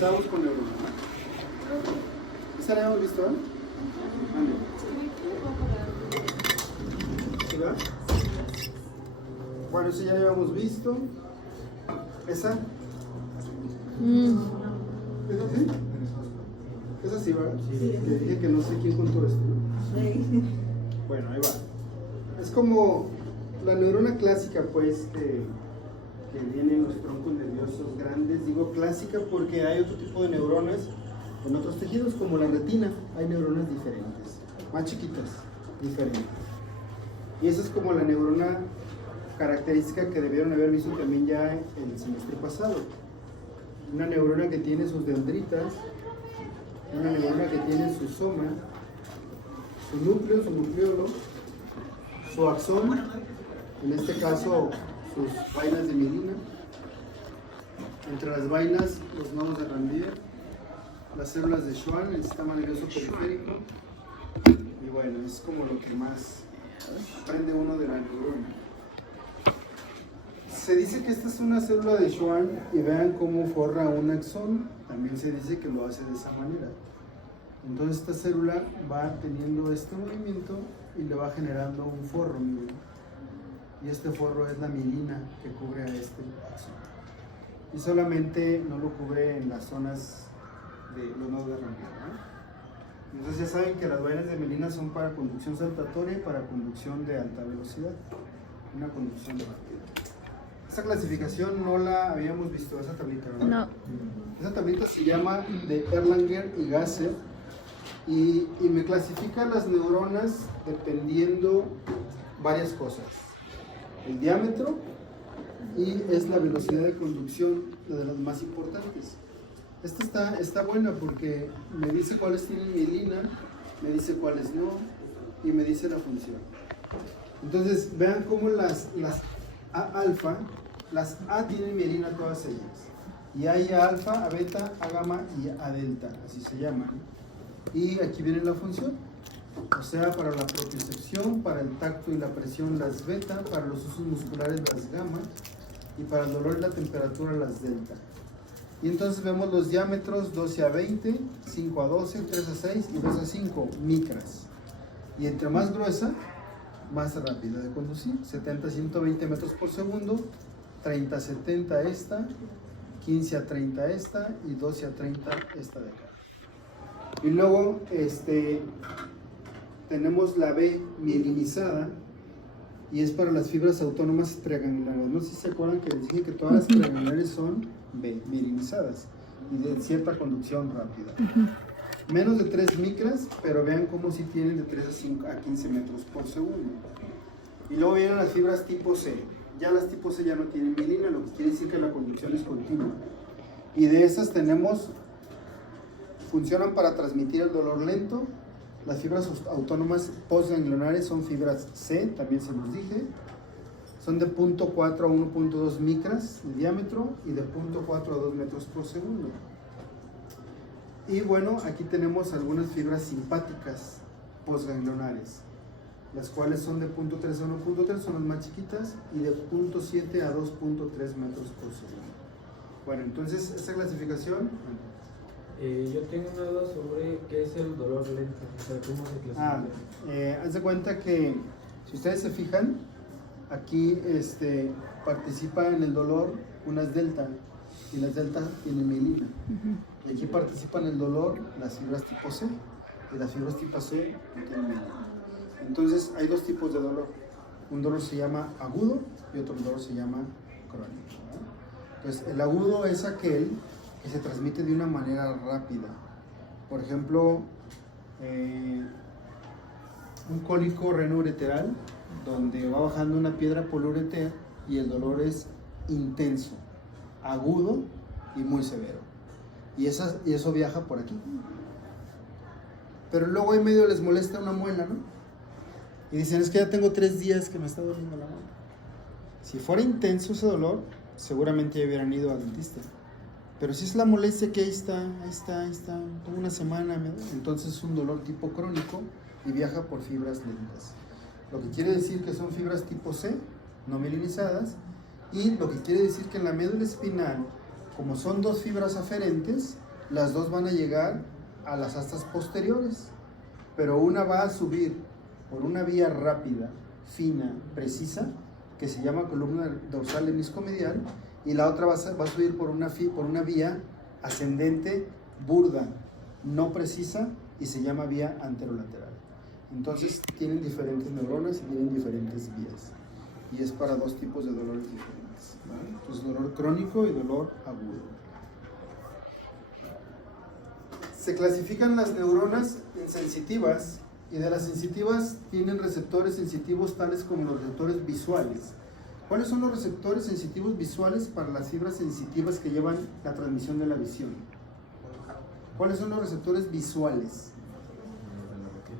Empezamos con neurona. ¿Esa la hemos visto? ¿Sí va? Bueno, esa ya la habíamos visto. ¿Esa? ¿Esa sí? ¿Esa sí, verdad? Sí. Le dije que no sé quién contó esto. Sí. Bueno, ahí va. Es como la neurona clásica, pues, que viene en los troncos nerviosos grandes. Digo clásica porque hay otro tipo de neuronas en otros tejidos, como la retina. Hay neuronas diferentes, más chiquitas, diferentes. Y esa es como la neurona característica que debieron haber visto también ya el semestre pasado. Una neurona que tiene sus dendritas, una neurona que tiene su soma, su núcleo, su nucleolo, su axón, en este caso sus vainas de mielina. Entre las vainas, los nodos de Ranvier, las células de Schwann, el sistema nervioso periférico. Y bueno, es como lo que más aprende uno de la neurona. Se dice que esta es una célula de Schwann y vean cómo forra un axón. También se dice que lo hace de esa manera. Entonces esta célula va teniendo este movimiento y le va generando un forro, miren. Y este forro es la mielina que cubre a este axón. Y solamente no lo cubre en las zonas de los nodos de Ranvier, ¿no? Entonces ya saben que las vainas de mielina son para conducción saltatoria y para conducción de alta velocidad. Una conducción rápida. Esa clasificación no la habíamos visto, esa tablita, ¿verdad? No. Esa tablita se llama de Erlanger y Gasser y me clasifica las neuronas dependiendo varias cosas. El diámetro y es la velocidad de conducción, la de las más importantes. Esta está buena porque me dice cuáles tienen mielina, me dice cuáles no y me dice la función. Entonces vean cómo las A alfa, las A tienen mielina todas ellas. Y hay A alfa, A beta, A gamma y A delta, así se llaman. Y aquí viene la función. O sea, para la propiocepción, para el tacto y la presión las beta, para los usos musculares las gamma y para el dolor y la temperatura las delta. Y entonces vemos los diámetros 12 a 20, 5 a 12, 3 a 6 y 2 a 5 micras. Y entre más gruesa, más rápida de conducir, 70 a 120 metros por segundo, 30 a 70 esta, 15 a 30 esta y 12 a 30 esta de acá. Y luego tenemos la B mielinizada y es para las fibras autónomas pregangliares. No sé si se acuerdan que les dije que todas las pregangliares son B, mielinizadas y de cierta conducción rápida. Menos de 3 micras, pero vean cómo sí tienen de 3 a 5 a 15 metros por segundo. Y luego vienen las fibras tipo C. Ya las tipo C ya no tienen mielina, lo que quiere decir que la conducción es continua. Y de esas funcionan para transmitir el dolor lento. Las fibras autónomas postganglionares son fibras C, también se los dije. Son de 0.4 a 1.2 micras de diámetro y de 0.4 a 2 metros por segundo. Y bueno, aquí tenemos algunas fibras simpáticas postganglionares, las cuales son de 0.3 a 1.3, son las más chiquitas, y de 0.7 a 2.3 metros por segundo. Bueno, entonces, esta clasificación... yo tengo una duda sobre qué es el dolor lento, o sea, cómo se clasifica. Haz de cuenta que, si ustedes se fijan, aquí participa en el dolor unas delta, y las delta tienen mielina. Y aquí participan en el dolor las fibras tipo C, y las fibras tipo C no tienen mielina. Entonces hay dos tipos de dolor. Un dolor se llama agudo y otro dolor se llama crónico, ¿no? Entonces el agudo es aquel que se transmite de una manera rápida. Por ejemplo, un cólico renoureteral, donde va bajando una piedra poliuretea y el dolor es intenso, agudo y muy severo. Y eso viaja por aquí. Pero luego en medio les molesta una muela, ¿no? Y dicen, es que ya tengo 3 días que me está doliendo la muela. Si fuera intenso ese dolor, seguramente ya hubieran ido al dentista. Pero si es la molestia que ahí está, tengo una semana, entonces es un dolor tipo crónico y viaja por fibras lentas. Lo que quiere decir que son fibras tipo C, no mielinizadas, y lo que quiere decir que en la médula espinal como son dos fibras aferentes, las dos van a llegar a las astas posteriores, pero una va a subir por una vía rápida, fina, precisa, que se llama columna dorsal hemiscomedial, y la otra va a subir por una vía ascendente, burda, no precisa, y se llama vía anterolateral. Entonces tienen diferentes neuronas y tienen diferentes vías, y es para dos tipos de dolores diferentes, ¿vale? Entonces dolor crónico y dolor agudo. Se clasifican las neuronas en sensitivas, y de las sensitivas tienen receptores sensitivos tales como los receptores visuales. ¿Cuáles son los receptores sensitivos visuales para las fibras sensitivas que llevan la transmisión de la visión? ¿Cuáles son los receptores visuales?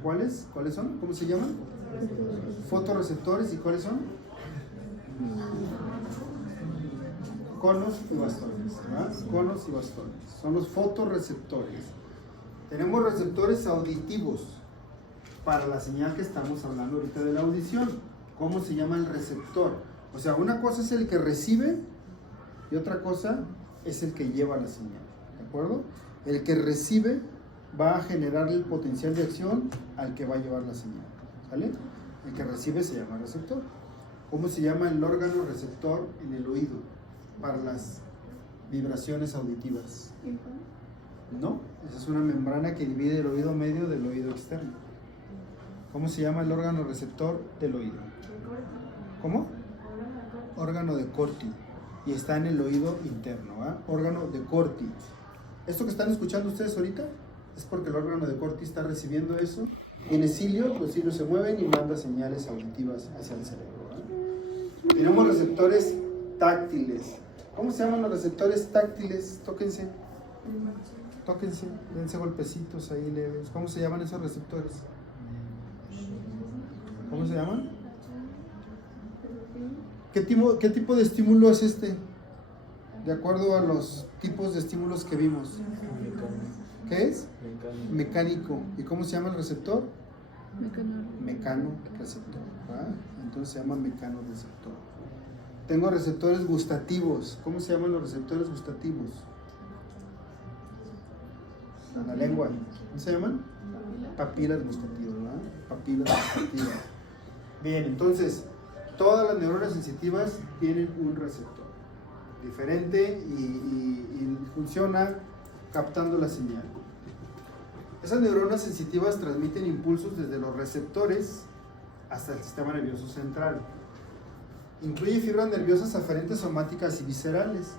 ¿Cuáles son? ¿Cómo se llaman? Fotorreceptores. ¿Y cuáles son? Conos y bastones, ¿verdad? Conos y bastones. Son los fotorreceptores. Tenemos receptores auditivos para la señal que estamos hablando ahorita de la audición. ¿Cómo se llama el receptor? O sea, una cosa es el que recibe y otra cosa es el que lleva la señal, ¿de acuerdo? El que recibe va a generar el potencial de acción al que va a llevar la señal, ¿sale? El que recibe se llama receptor. ¿Cómo se llama el órgano receptor en el oído para las vibraciones auditivas? No, esa es una membrana que divide el oído medio del oído externo. ¿Cómo se llama el órgano receptor del oído? ¿Cómo? Órgano de Corti, y está en el oído interno, ¿eh? Órgano de Corti. Esto que están escuchando ustedes ahorita es porque el órgano de Corti está recibiendo eso. Tiene cilios, los cilios se mueven y manda señales auditivas hacia el cerebro, ¿eh? Tenemos receptores táctiles. ¿Cómo se llaman los receptores táctiles? Tóquense, dense golpecitos ahí leves. ¿Cómo se llaman esos receptores? ¿Cómo se llaman? ¿Qué tipo de estímulo es este? De acuerdo a los tipos de estímulos que vimos. ¿Qué es? Mecánico. ¿Y cómo se llama el receptor? Mecanoreceptor, ¿verdad? Entonces se llama mecanoreceptor. Tengo receptores gustativos. ¿Cómo se llaman los receptores gustativos? En la lengua. ¿Cómo se llaman? Papilas gustativas, ¿verdad? Papilas gustativas. Bien, entonces todas las neuronas sensitivas tienen un receptor diferente y funciona captando la señal. Esas neuronas sensitivas transmiten impulsos desde los receptores hasta el sistema nervioso central. Incluye fibras nerviosas aferentes, somáticas y viscerales.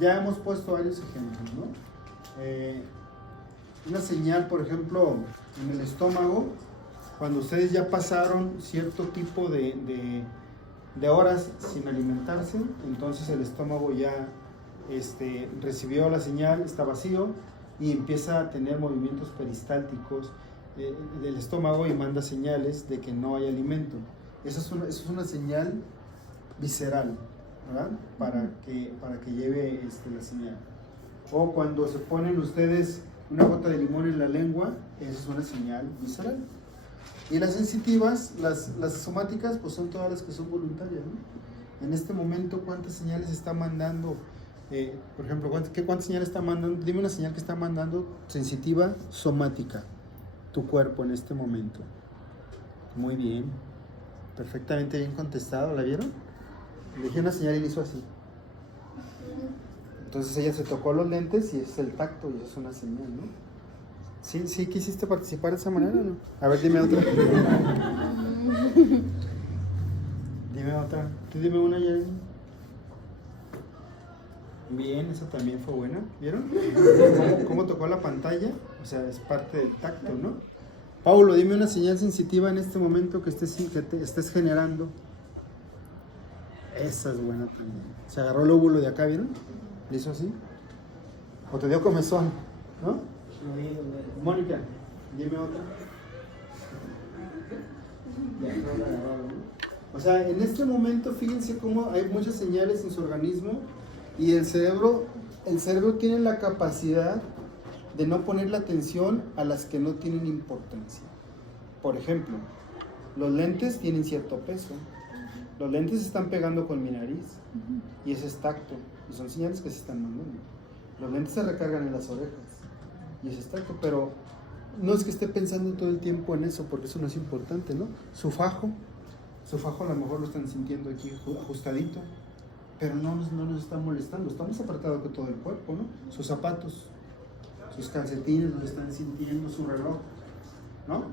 Ya hemos puesto varios ejemplos, ¿no? Una señal, por ejemplo, en el estómago, cuando ustedes ya pasaron cierto tipo de horas sin alimentarse, entonces el estómago ya recibió la señal, está vacío y empieza a tener movimientos peristálticos del estómago y manda señales de que no hay alimento. Eso es una señal visceral, ¿verdad? Para que lleve la señal. O cuando se ponen ustedes una gota de limón en la lengua, esa es una señal visceral. Y las sensitivas, las somáticas, pues son todas las que son voluntarias, ¿no? En este momento, ¿cuántas señales está mandando? Por ejemplo, ¿cuántas señales está mandando? Dime una señal que está mandando sensitiva somática, tu cuerpo en este momento. Muy bien, perfectamente bien contestado, ¿la vieron? Le dije una señal y le hizo así. Entonces ella se tocó los lentes y es el tacto y es una señal, ¿no? ¿Sí quisiste participar de esa manera o no? A ver, dime otra. Dime otra. Tú dime una ya. Bien, esa también fue buena. ¿Vieron? ¿Cómo tocó la pantalla? O sea, es parte del tacto, ¿no? Paulo, dime una señal sensitiva en este momento que estés generando. Esa es buena también. Se agarró el óvulo de acá, ¿vieron? ¿Le hizo así? ¿O te dio comezón? ¿No? Mónica, dime otra. O sea, en este momento fíjense cómo hay muchas señales en su organismo y el cerebro tiene la capacidad de no ponerle atención a las que no tienen importancia. Por ejemplo, los lentes tienen cierto peso. Los lentes se están pegando con mi nariz y ese es tacto. y son señales que se están mandando. Los lentes se recargan en las orejas y ese es tacto, pero no es que esté pensando todo el tiempo en eso, porque eso no es importante, ¿no? Su fajo a lo mejor lo están sintiendo aquí ajustadito, pero no nos está molestando, está más apretado que todo el cuerpo, ¿no? Sus zapatos, sus calcetines lo están sintiendo, su reloj, ¿no?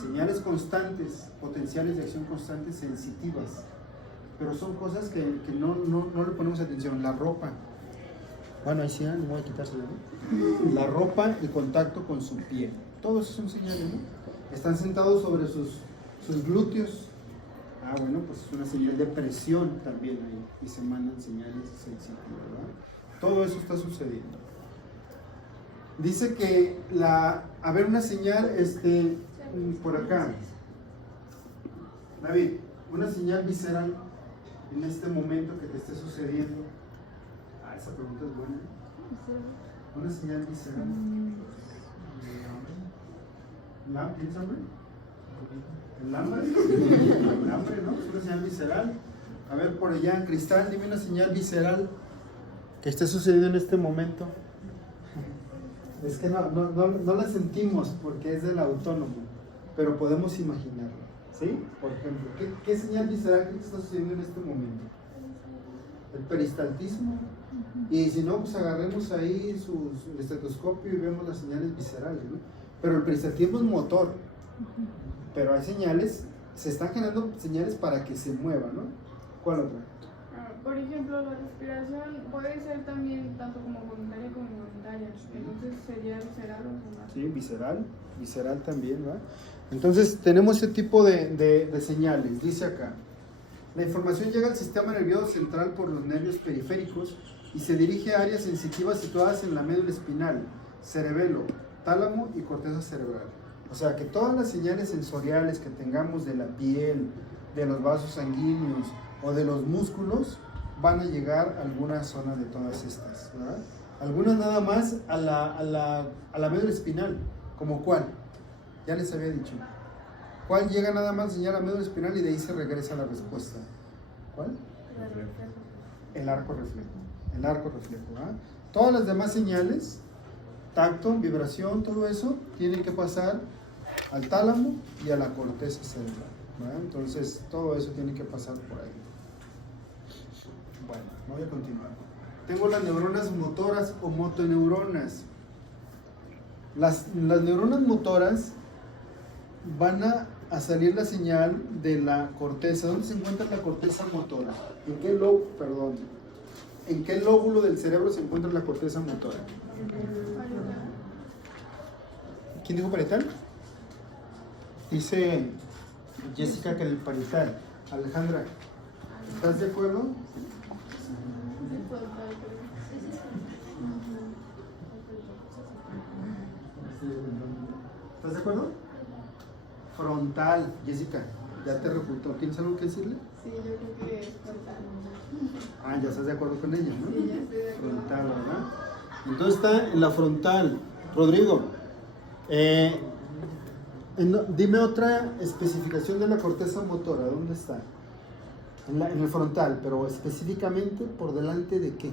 Señales constantes, potenciales de acción constantes, sensitivas, pero son cosas que no le ponemos atención. La ropa, bueno, ahí sí, no voy a quitársela, ¿no? La ropa y contacto con su piel, todo eso son señales, ¿no? Están sentados sobre sus glúteos. Bueno, pues es una señal de presión también ahí, y se mandan señales sensitivas, ¿verdad? Todo eso está sucediendo. Dice que una señal, por acá, David, una señal visceral en este momento que te esté sucediendo. Esa pregunta es buena. Una señal visceral. ¿Tienes hambre? El hambre, ¿no? Es una señal visceral. A ver, por allá, Cristal, dime una señal visceral que esté sucediendo en este momento. Es que no la sentimos porque es del autónomo, pero podemos imaginarla, ¿sí? Por ejemplo, ¿qué señal visceral que está sucediendo en este momento? El peristaltismo. Y si no, pues agarremos ahí su estetoscopio y vemos las señales viscerales, ¿no? Pero el peristaltismo es motor. Pero hay señales, se están generando señales para que se mueva, ¿no? ¿Cuál otra? Por ejemplo, la respiración puede ser también tanto como voluntaria como involuntaria. Entonces sería visceral o sonar. Sí, visceral también, ¿verdad? Entonces tenemos ese tipo de señales. Dice acá, la información llega al sistema nervioso central por los nervios periféricos y se dirige a áreas sensitivas situadas en la médula espinal, cerebelo, tálamo y corteza cerebral. O sea que todas las señales sensoriales que tengamos de la piel, de los vasos sanguíneos o de los músculos van a llegar a alguna zona de todas estas, ¿verdad? Algunas nada más a la médula espinal, ¿como cuál? Ya les había dicho. ¿Cuál llega nada más a señalar a la médula espinal y de ahí se regresa la respuesta? ¿Cuál? El arco reflejo. El arco reflejo, ¿verdad? Todas las demás señales, tacto, vibración, todo eso, tienen que pasar al tálamo y a la corteza cerebral, ¿verdad? Entonces, todo eso tiene que pasar por ahí. Bueno, voy a continuar. Tengo las neuronas motoras o motoneuronas. Las neuronas motoras van a salir la señal de la corteza. ¿Dónde se encuentra la corteza motora? ¿En qué lóbulo del cerebro se encuentra la corteza motora? ¿Quién dijo parietal? Dice Jessica que el parietal. Alejandra, ¿estás de acuerdo? ¿Estás de acuerdo? Frontal, Jessica, ya te refutó. ¿Tienes algo que decirle? Sí, yo creo que es frontal. Ya estás de acuerdo con ella, ¿no? Sí, ya estoy de acuerdo. Frontal, ¿verdad? Entonces está en la frontal. Rodrigo, dime otra especificación de la corteza motora. ¿Dónde está? En el frontal, pero específicamente por delante de qué.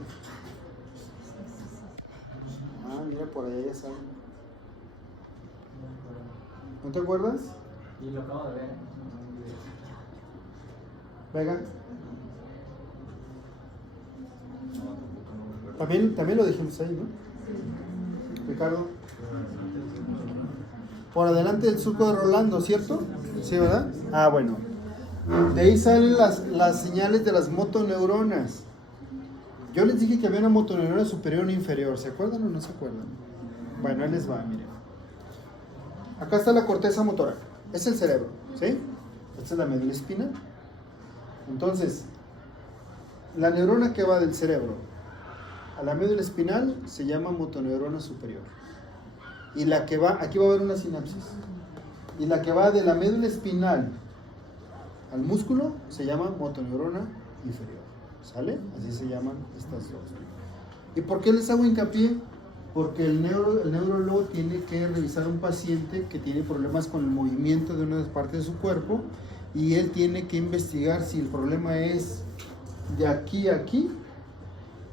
Mira, por allá ya saben. ¿No te acuerdas? Y lo acabo de ver. Vega. También lo dijimos ahí, ¿no? Ricardo. Por adelante del surco de Rolando, ¿cierto? Sí, ¿verdad? Bueno. De ahí salen las señales de las motoneuronas. Yo les dije que había una motoneurona superior y una inferior. ¿Se acuerdan o no se acuerdan? Bueno, ahí les va, miren. Acá está la corteza motora. Es el cerebro, ¿sí? Esta es la médula espinal. Entonces, la neurona que va del cerebro a la médula espinal se llama motoneurona superior. Y la que va, aquí va a haber una sinapsis. Y la que va de la médula espinal al músculo se llama motoneurona inferior. ¿Sale? Así se llaman estas dos. ¿Y por qué les hago hincapié? Porque el neurólogo tiene que revisar a un paciente que tiene problemas con el movimiento de una parte de su cuerpo y él tiene que investigar si el problema es de aquí a aquí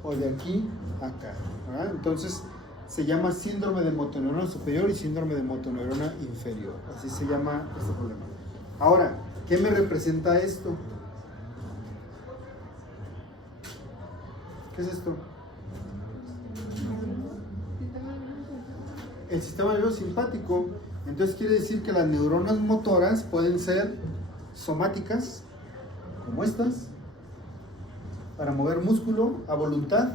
o de aquí a acá, ¿verdad? Entonces se llama síndrome de motoneurona superior y síndrome de motoneurona inferior. Así se llama este problema. Ahora, ¿qué me representa esto? ¿Qué es esto? El sistema nervioso simpático. Entonces quiere decir que las neuronas motoras pueden ser somáticas, como estas, para mover músculo a voluntad,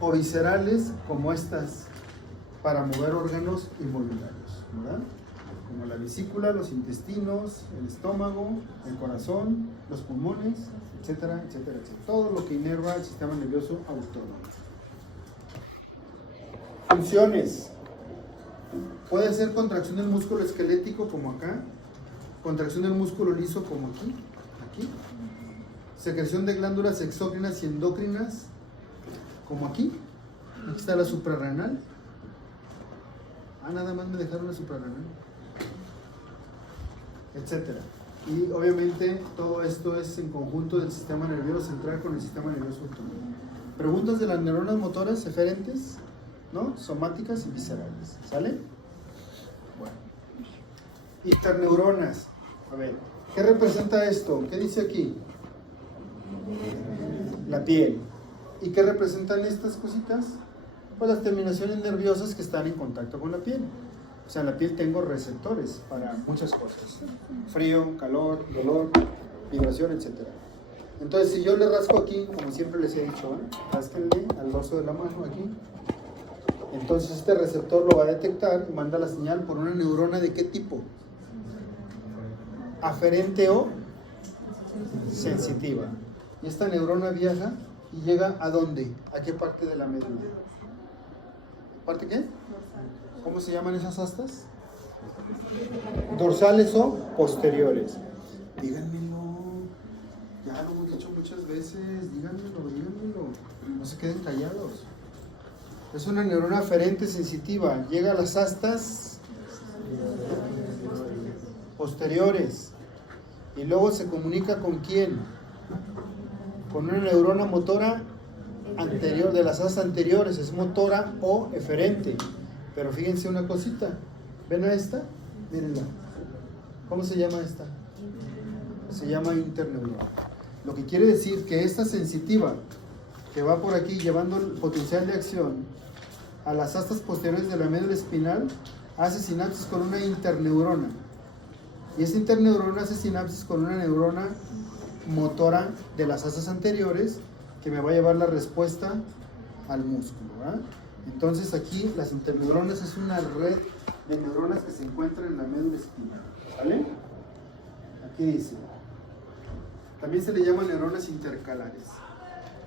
o viscerales, como estas, para mover órganos involuntarios, ¿verdad? Como la vesícula, los intestinos, el estómago, el corazón, los pulmones, etcétera, etcétera, etcétera. Todo lo que inerva el sistema nervioso autónomo. Funciones. Puede ser contracción del músculo esquelético, como acá, contracción del músculo liso, como aquí, aquí, secreción de glándulas exócrinas y endócrinas, como aquí. Aquí está la suprarrenal. Nada más me dejaron la suprarrenal, etcétera. Y obviamente todo esto es en conjunto del sistema nervioso central con el sistema nervioso autónomo. Preguntas de las neuronas motoras eferentes, ¿no? Somáticas y viscerales. ¿Sale? Bueno. Interneuronas. A ver, ¿qué representa esto? ¿Qué dice aquí? La piel. ¿Y qué representan estas cositas? Pues las terminaciones nerviosas que están en contacto con la piel. O sea, en la piel tengo receptores para muchas cosas. Frío, calor, dolor, vibración, etc. Entonces, si yo le rasco aquí, como siempre les he dicho, rásquenle al dorso de la mano aquí. Entonces este receptor lo va a detectar y manda la señal por una neurona ¿de qué tipo? Aferente o sensitiva. Y esta neurona viaja y llega ¿a dónde? ¿A qué parte de la médula? ¿Parte qué? ¿Cómo se llaman esas astas? ¿Dorsales o posteriores? Díganmelo. Ya lo hemos dicho muchas veces. Díganmelo. No se queden callados. Es una neurona aferente sensitiva. Llega a las astas posteriores. Y luego se comunica ¿con quién? Con una neurona motora anterior, de las astas anteriores. Es motora o eferente. Pero fíjense una cosita. ¿Ven a esta? Mírenla. ¿Cómo se llama esta? Se llama interneurona. Lo que quiere decir que esta sensitiva que va por aquí llevando el potencial de acción a las astas posteriores de la médula espinal hace sinapsis con una interneurona. Y esa interneurona hace sinapsis con una neurona motora de las astas anteriores que me va a llevar la respuesta al músculo, ¿verdad? Entonces aquí las interneuronas es una red de neuronas que se encuentran en la médula espinal, ¿vale? Aquí dice, también se le llaman neuronas intercalares.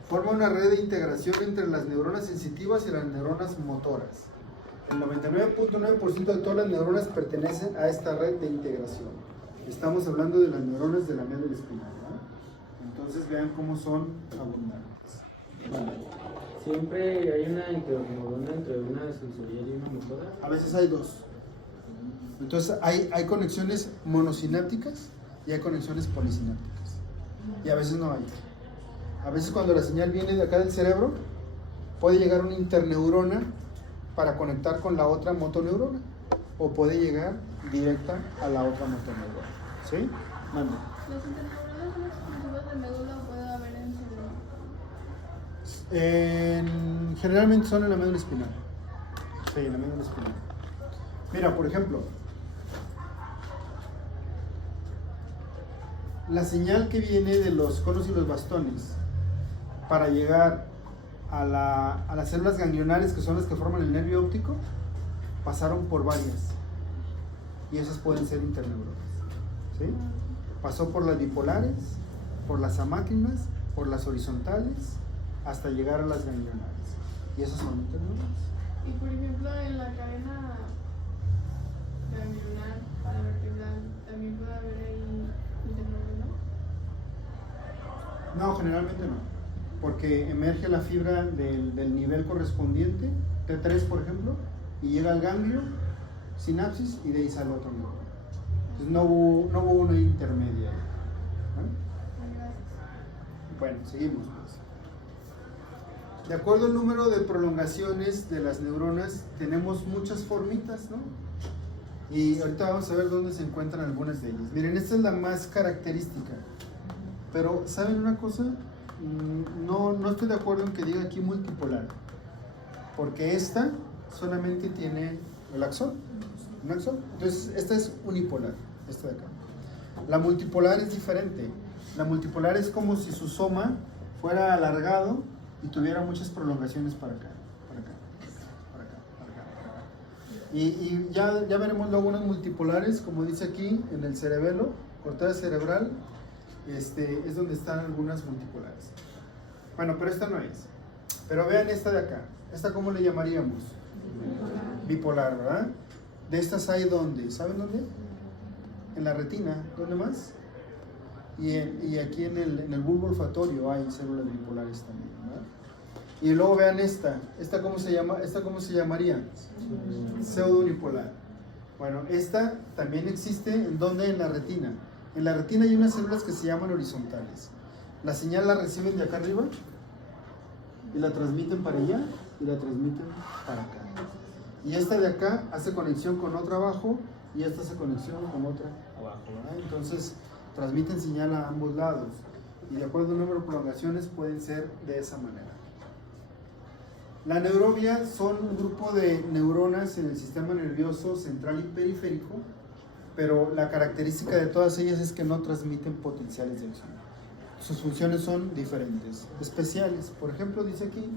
Forma una red de integración entre las neuronas sensitivas y las neuronas motoras. El 99.9% de todas las neuronas pertenecen a esta red de integración. Estamos hablando de las neuronas de la médula espinal, ¿verdad? Entonces vean cómo son abundantes. Vale. ¿Siempre hay una interneurona entre una sensorial y una motora? A veces hay dos. Entonces hay conexiones monosinápticas y hay conexiones polisinápticas. Y a veces no hay. A veces cuando la señal viene de acá del cerebro, puede llegar una interneurona para conectar con la otra motoneurona. O puede llegar directa a la otra motoneurona. ¿Sí? Manda. ¿Las interneuronas son exclusivas de médula o puede haber en cerebro? Generalmente son en la médula espinal. Sí, en la médula espinal. Mira, por ejemplo, la señal que viene de los conos y los bastones para llegar a las células ganglionares, que son las que forman el nervio óptico, pasaron por varias. Y esas pueden ser interneuronas. ¿Sí? Pasó por las bipolares, por las amácrinas, por las horizontales, hasta llegar a las ganglionares. Y esas son interneuronas. Y por ejemplo, en la cadena ganglionar paravertebral, ¿también puede haber ahí interneuronas? No, generalmente no. Porque emerge la fibra del nivel correspondiente, T3 por ejemplo, y llega al ganglio, sinapsis, y de ahí sale otro neurona. Entonces no hubo una intermedia. ¿Vale? Bueno, seguimos pues. De acuerdo al número de prolongaciones de las neuronas, tenemos muchas formitas, ¿no? Y ahorita vamos a ver dónde se encuentran algunas de ellas. Miren, esta es la más característica. Pero, ¿saben una cosa? No estoy de acuerdo en que diga aquí multipolar. Porque esta solamente tiene el axón. ¿Un axón? Entonces, esta es unipolar, esta de acá. La multipolar es diferente. La multipolar es como si su soma fuera alargado y tuviera muchas prolongaciones para acá, para acá, para acá, para acá, para acá. Y ya veremos luego unas multipolares, como dice aquí, en el cerebelo, corteza cerebral, es donde están algunas multipolares. Bueno, pero esta no es. Pero vean esta de acá. ¿Esta cómo le llamaríamos? Bipolar, ¿verdad? De estas hay ¿dónde? ¿Saben dónde? En la retina. ¿Dónde más? Y aquí en el bulbo olfatorio hay células bipolares también, ¿verdad? Y luego vean esta ¿cómo se llama? ¿Esta cómo se llamaría? Pseudounipolar. Bueno, esta también existe, ¿en dónde? En la retina. En la retina hay unas células que se llaman horizontales. La señal la reciben de acá arriba y la transmiten para allá y la transmiten para acá. Y esta de acá hace conexión con otra abajo y esta hace conexión con otra abajo, ¿verdad? Entonces transmiten señal a ambos lados y de acuerdo al número de prolongaciones pueden ser de esa manera. La neuroglia son un grupo de neuronas en el sistema nervioso central y periférico, pero la característica de todas ellas es que no transmiten potenciales de acción. Sus funciones son diferentes, especiales. Por ejemplo, dice aquí,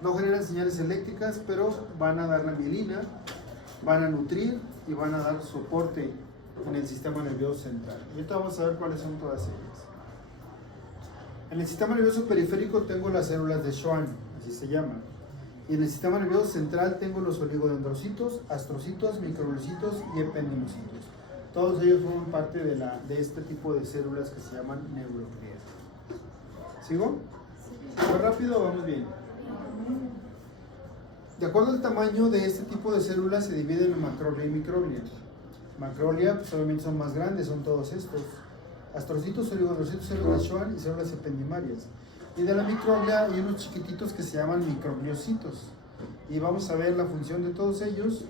no generan señales eléctricas, pero van a dar la mielina, van a nutrir y van a dar soporte en el sistema nervioso central. Y ahorita vamos a ver cuáles son todas ellas. En el sistema nervioso periférico tengo las células de Schwann, así se llaman. Y en el sistema nervioso central tengo los oligodendrocitos, astrocitos, microglicitos y ependimocitos. Todos ellos forman parte de este tipo de células que se llaman neuroglia. ¿Sigo? ¿Va rápido o vamos bien? De acuerdo al tamaño de este tipo de células se dividen en macroglia y microglia. Macroglia pues, obviamente son más grandes, son todos estos. Astrocitos, oligodendrocitos, células Schwann y células ependimarias. Y de la microglia hay unos chiquititos que se llaman microgliocitos. Y vamos a ver la función de todos ellos,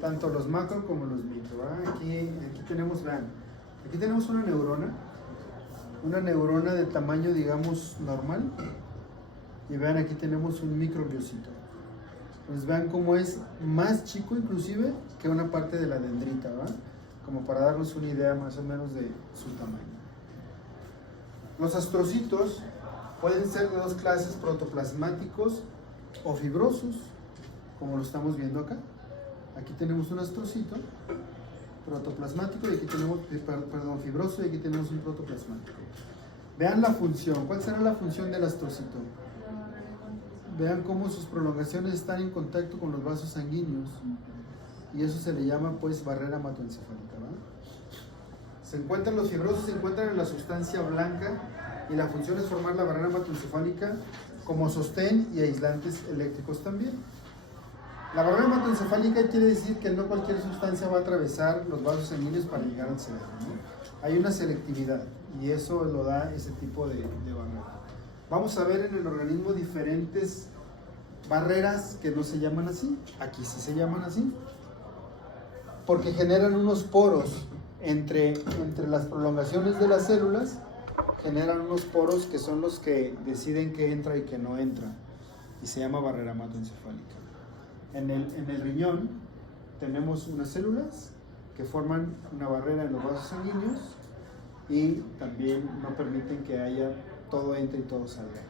tanto los macro como los micro. Aquí tenemos, vean, aquí tenemos una neurona de tamaño, digamos, normal. Y vean, aquí tenemos un microgliocito. Pues vean cómo es más chico inclusive que una parte de la dendrita, ¿verdad? Como para darnos una idea más o menos de su tamaño. Los astrocitos pueden ser de dos clases, protoplasmáticos o fibrosos, como lo estamos viendo acá. Aquí tenemos un astrocito protoplasmático y aquí tenemos, fibroso, y aquí tenemos un protoplasmático. Vean la función. ¿Cuál será la función del astrocito? Vean cómo sus prolongaciones están en contacto con los vasos sanguíneos y eso se le llama pues barrera hematoencefálica, ¿verdad? Los fibrosos se encuentran en la sustancia blanca y la función es formar la barrera hematoencefálica como sostén y aislantes eléctricos también. La barrera hematoencefálica quiere decir que no cualquier sustancia va a atravesar los vasos sanguíneos para llegar al cerebro, ¿no? Hay una selectividad y eso lo da ese tipo de barrera. Vamos a ver en el organismo diferentes barreras que no se llaman así. Aquí sí se llaman así, porque generan unos poros entre las prolongaciones de las células, generan unos poros que son los que deciden qué entra y qué no entra, y se llama barrera hematoencefálica. En el riñón tenemos unas células que forman una barrera en los vasos sanguíneos y también no permiten que haya todo entre y todo salga.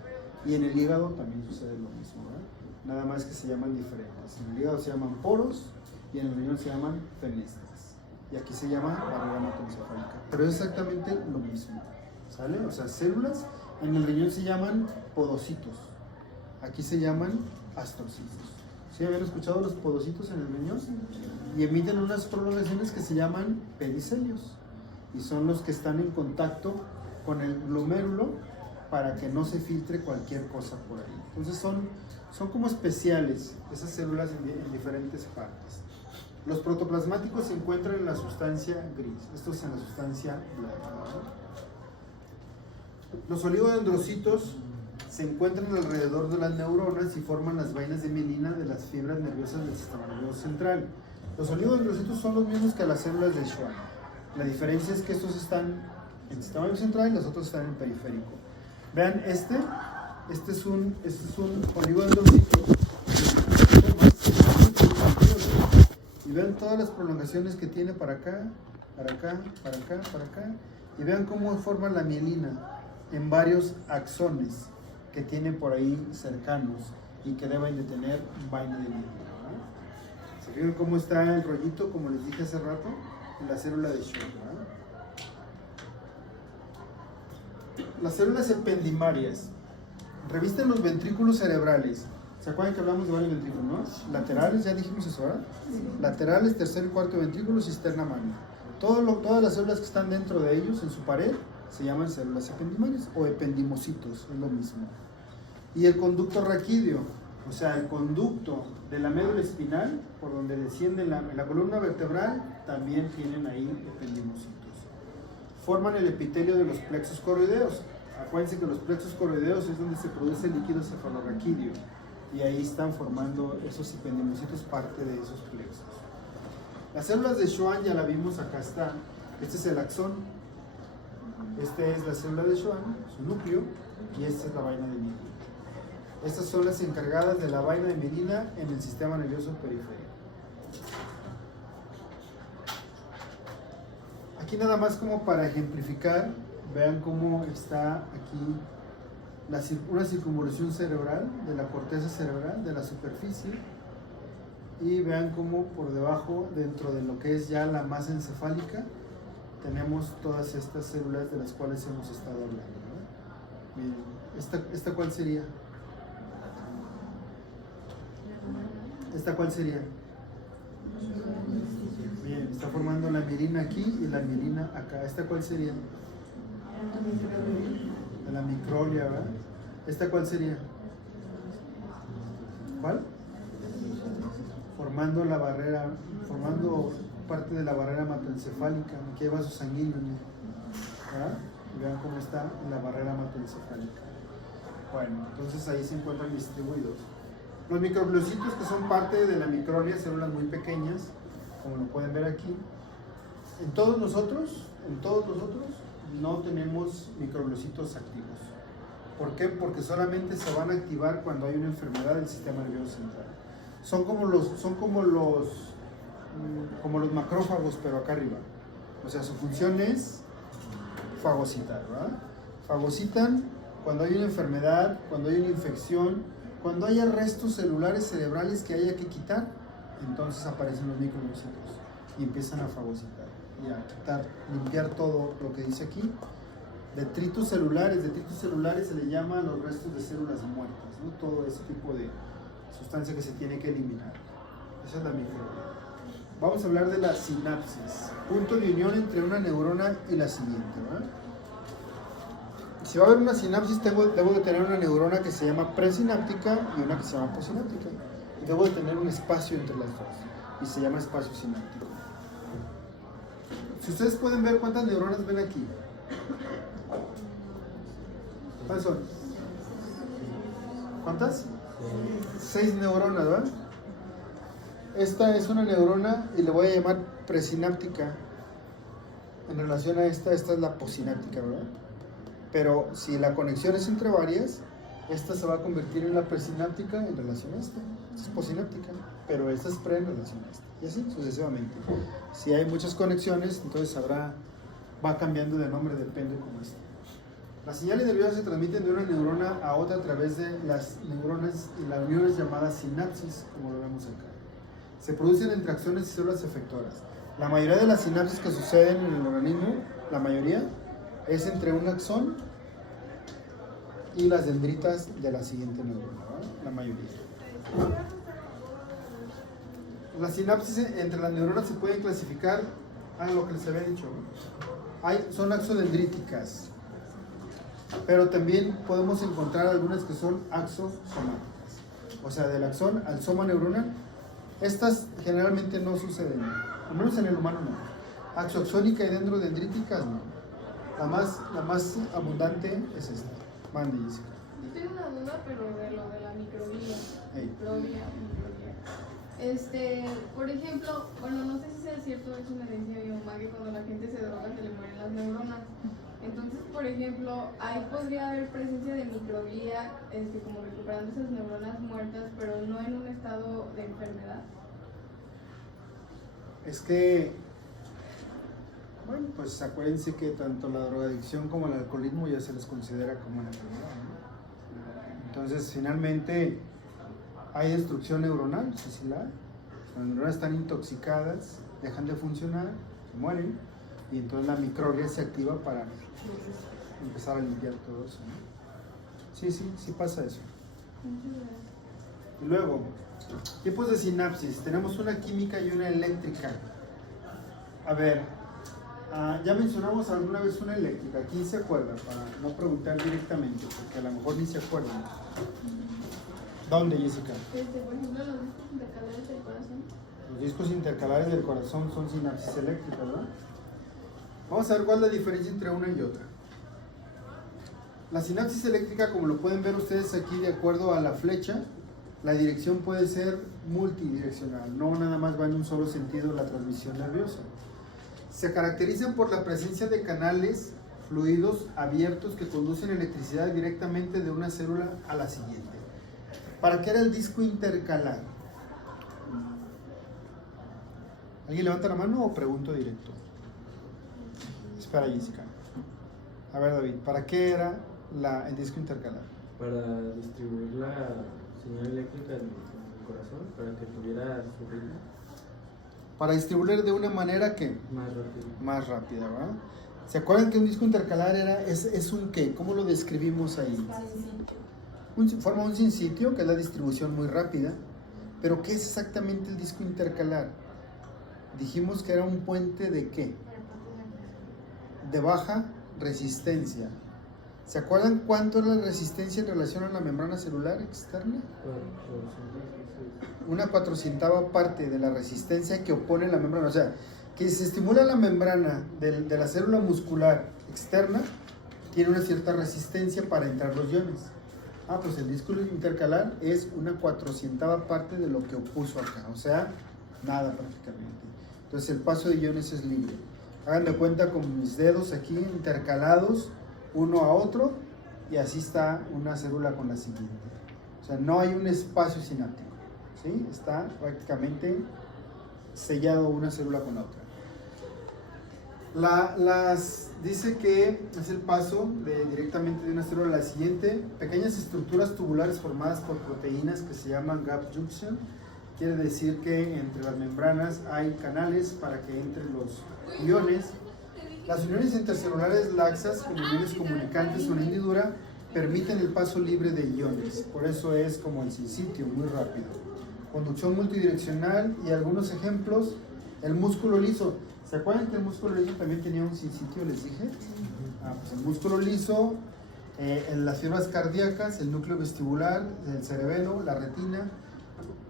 Y en el hígado también sucede lo mismo, ¿verdad? Nada más que se llaman diferentes. En el hígado se llaman poros y en el riñón se llaman fenestras. Y aquí se llama barrera hematoencefálica. Pero es exactamente lo mismo, ¿sale? O sea, células en el riñón se llaman podocitos. Aquí se llaman astrocitos. ¿Sí habían escuchado los podocitos en el riñón? Y emiten unas prolongaciones que se llaman pedicelios. Y son los que están en contacto con el glomérulo para que no se filtre cualquier cosa por ahí. Entonces son como especiales esas células en diferentes partes. Los protoplasmáticos se encuentran en la sustancia gris, estos en la sustancia blanca. Los oligodendrocitos se encuentran alrededor de las neuronas y forman las vainas de mielina de las fibras nerviosas del sistema nervioso central. Los oligodendrocitos son los mismos que las células de Schwann. La diferencia es que estos están en el sistema nervioso central y los otros están en el periférico. Vean, este es un oligodendrocito. Y vean todas las prolongaciones que tiene para acá, para acá, para acá, para acá. Y vean cómo forma la mielina en varios axones que tiene por ahí cercanos y que deben de tener vaina de mielina. ¿Se fijan cómo está el rollito, como les dije hace rato, en la célula de Schwann? Las células ependimarias revisten los ventrículos cerebrales. ¿Se acuerdan que hablamos de varios ventrículos, no? Laterales, ya dijimos eso, ¿verdad? Laterales, tercer y cuarto ventrículo, cisterna magna. Todas las células que están dentro de ellos, en su pared, se llaman células ependimarias o ependimocitos, es lo mismo. Y el conducto raquídeo, o sea, el conducto de la médula espinal, por donde desciende la columna vertebral, también tienen ahí ependimocitos. Forman el epitelio de los plexos coroideos. Acuérdense que los plexos coroideos es donde se produce el líquido cefalorraquídeo. Y ahí están formando esos ependimocitos, parte de esos plexos. Las células de Schwann ya la vimos, acá está. Este es el axón. Esta es la célula de Schwann, su núcleo, y esta es la vaina de mielina. Estas son las encargadas de la vaina de mielina en el sistema nervioso periférico. Aquí nada más como para ejemplificar, vean cómo está aquí una circunvolución cerebral de la corteza cerebral, de la superficie, y vean cómo por debajo, dentro de lo que es ya la masa encefálica, tenemos todas estas células de las cuales hemos estado hablando, ¿no? Miren, ¿esta cuál sería? ¿Esta cuál sería? Bien, está formando la mielina aquí y la mielina acá. ¿Esta cuál sería? La microlia, ¿verdad? ¿Esta cuál sería? ¿Cuál? Formando la barrera, formando parte de la barrera hematoencefálica. Aquí hay vasos sanguíneos, ¿verdad? Y vean cómo está en la barrera hematoencefálica. Bueno, entonces ahí se encuentran distribuidos. Los microgliocitos, que son parte de la microlia, células muy pequeñas, como lo pueden ver aquí. En todos nosotros no tenemos microgliocitos activos. ¿Por qué? Porque solamente se van a activar cuando hay una enfermedad del sistema nervioso central. Son como los macrófagos, pero acá arriba. O sea, su función es fagocitar, ¿verdad? Fagocitan cuando hay una enfermedad, cuando hay una infección, cuando haya restos celulares cerebrales que haya que quitar, entonces aparecen los microgliocitos y empiezan a fagocitar y a quitar, limpiar todo lo que dice aquí. Detritos celulares se le llama a los restos de células muertas, ¿no? Todo ese tipo de sustancia que se tiene que eliminar. Esa es la microbiota. Vamos a hablar de la sinapsis, punto de unión entre una neurona y la siguiente, ¿verdad? Si va a haber una sinapsis, debo de tener una neurona que se llama presináptica y una que se llama postsináptica. Y debo de tener un espacio entre las dos, y se llama espacio sináptico. Si ustedes pueden ver cuántas neuronas ven aquí. ¿Cuántas son? ¿Cuántas? 6 neuronas, ¿verdad? Esta es una neurona y le voy a llamar presináptica. En relación a esta es la posináptica, ¿verdad? Pero si la conexión es entre varias, esta se va a convertir en la presináptica en relación a esta. Esta es posináptica, pero esta es pre en relación a esta. Y así sucesivamente. Si hay muchas conexiones, entonces va cambiando de nombre, depende cómo esté. Las señales nerviosas se transmiten de una neurona a otra a través de las neuronas y la unión es llamada sinapsis, como lo vemos acá. Se producen entre axones y células efectoras. La mayoría de las sinapsis que suceden en el organismo, la mayoría, es entre un axón y las dendritas de la siguiente neurona, ¿verdad? La mayoría. Las sinapsis entre las neuronas se pueden clasificar a lo que les había dicho, ¿no? Son axodendríticas, pero también podemos encontrar algunas que son axosomáticas, o sea, del axón al soma neuronal. Estas generalmente no suceden, al menos en el humano no. Axoxónica y dendrodendríticas no. La más abundante es esta. Mande, Jessica. Yo tengo una duda, pero de lo de la microglía. Hey. Microglía. Por ejemplo, bueno, no sé si sea cierto, eso me decía mi mamá, que cuando la gente se droga se le mueren las neuronas. Entonces, por ejemplo, ahí podría haber presencia de microglía, como recuperando esas neuronas muertas, pero no en un estado de enfermedad. Es que, bueno, pues acuérdense que tanto la drogadicción como el alcoholismo ya se les considera como una enfermedad, ¿no? Entonces, finalmente, hay destrucción neuronal, sí la hay. Las neuronas están intoxicadas, dejan de funcionar, se mueren, y entonces la microglia se activa para empezar a limpiar todo eso, ¿no? Sí pasa eso. Y luego, tipos de sinapsis. Tenemos una química y una eléctrica. A ver, ya mencionamos alguna vez una eléctrica. ¿Quién se acuerda? Para no preguntar directamente, porque a lo mejor ni se acuerdan. ¿Dónde, Jessica? Por ejemplo, los discos intercalares del corazón. Los discos intercalares del corazón son sinapsis eléctricas, ¿verdad? Vamos a ver cuál es la diferencia entre una y otra. La sinapsis eléctrica, como lo pueden ver ustedes aquí de acuerdo a la flecha, la dirección puede ser multidireccional, no nada más va en un solo sentido la transmisión nerviosa. Se caracterizan por la presencia de canales fluidos abiertos que conducen electricidad directamente de una célula a la siguiente. ¿Para qué era el disco intercalar? ¿Alguien levanta la mano o pregunto directo? Espera, Jessica. A ver, David, ¿para qué era el disco intercalar? Para distribuir la señal eléctrica en el corazón, para que tuviera su ritmo. Para distribuir de una manera que más rápida, ¿verdad? ¿Se acuerdan que un disco intercalar es un qué? ¿Cómo lo describimos ahí? Forma un sinsitio, que es la distribución muy rápida. Pero ¿qué es exactamente el disco intercalar? Dijimos que era un puente de ¿qué? De baja resistencia. ¿Se acuerdan cuánto es la resistencia en relación a la membrana celular externa? Una 400ª parte de la resistencia que opone la membrana. O sea, que si se estimula la membrana de la célula muscular externa, tiene una cierta resistencia para entrar los iones. Pues el disco intercalar es una 400ª parte de lo que opuso acá. O sea, nada prácticamente. Entonces el paso de iones es libre. Hagan de cuenta con mis dedos aquí intercalados uno a otro, y así está una célula con la siguiente. O sea, no hay un espacio sináptico, ¿sí? Está prácticamente sellado una célula con la otra. Dice que es el paso directamente de una célula a la siguiente. Pequeñas estructuras tubulares formadas por proteínas que se llaman gap junction. Quiere decir que entre las membranas hay canales para que entren los iones. Las uniones intercelulares laxas con uniones comunicantes o una hendidura permiten el paso libre de iones. Por eso es como el sinsitio, muy rápido. Conducción multidireccional y algunos ejemplos. El músculo liso. ¿Se acuerdan que el músculo liso también tenía un sinsitio, les dije? Pues el músculo liso, en las fibras cardíacas, el núcleo vestibular, el cerebelo, la retina,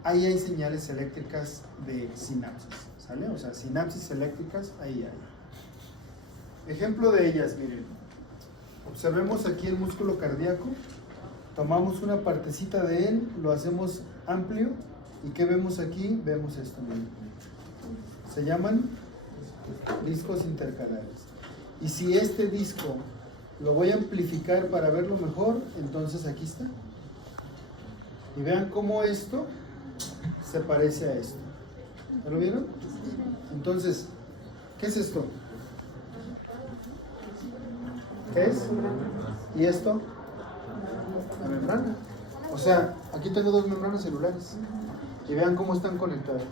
ahí hay señales eléctricas de sinapsis, ¿sale? O sea, sinapsis eléctricas, ahí hay. Ejemplo de ellas, miren. Observemos aquí el músculo cardíaco, tomamos una partecita de él, lo hacemos amplio, ¿y qué vemos aquí? Vemos esto, miren. Se llaman discos intercalares. Y si este disco lo voy a amplificar para verlo mejor, entonces aquí está. Y vean cómo esto se parece a esto. ¿Ya lo vieron? Entonces, ¿qué es esto? ¿Qué es? ¿Y esto? La membrana. O sea, aquí tengo dos membranas celulares. Y vean cómo están conectadas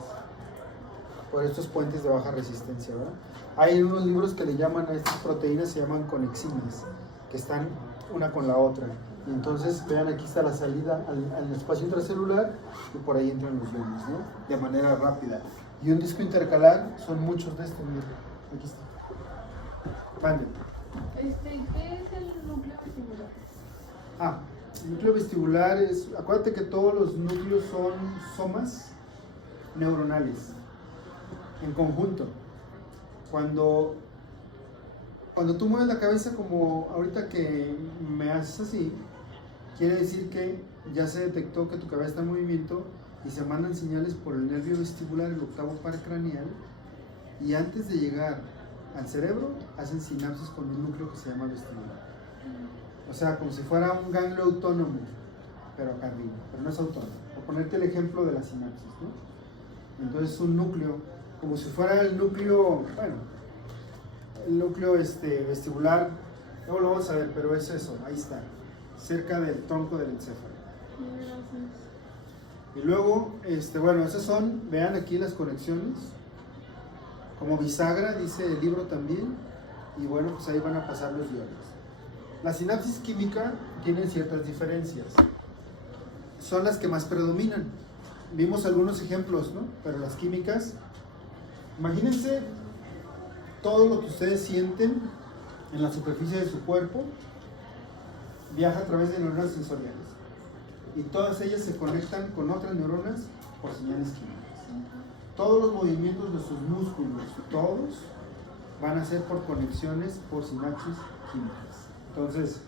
por estos puentes de baja resistencia, ¿verdad? Hay unos libros que le llaman a estas proteínas, se llaman conexinas, que están una con la otra. Y entonces, vean, aquí está la salida al espacio intracelular y por ahí entran los iones, ¿no? De manera rápida. Y un disco intercalar son muchos de estos, miren. Aquí está. Mande. ¿Qué es el núcleo vestibular? El núcleo vestibular es, acuérdate que todos los núcleos son somas neuronales en conjunto. Cuando tú mueves la cabeza como ahorita que me haces así, quiere decir que ya se detectó que tu cabeza está en movimiento y se mandan señales por el nervio vestibular, el octavo paracraneal, y antes de llegar al cerebro hacen sinapsis con un núcleo que se llama vestibular. O sea, como si fuera un ganglio autónomo, pero acá arriba, pero no es autónomo. Por ponerte el ejemplo de la sinapsis, ¿no? Entonces un núcleo, como si fuera el núcleo, bueno, el núcleo vestibular, luego lo vamos a ver, pero es eso, ahí está, cerca del tronco del encéfalo. Y luego, bueno, esas son, vean aquí las conexiones, como bisagra, dice el libro también, y bueno, pues ahí van a pasar los iones. La sinapsis química tiene ciertas diferencias, son las que más predominan. Vimos algunos ejemplos, ¿no? Pero las químicas, imagínense todo lo que ustedes sienten en la superficie de su cuerpo, viaja a través de neuronas sensoriales. Y todas ellas se conectan con otras neuronas por señales químicas. Todos los movimientos de sus músculos, todos, van a ser por conexiones por sinapsis químicas. Entonces,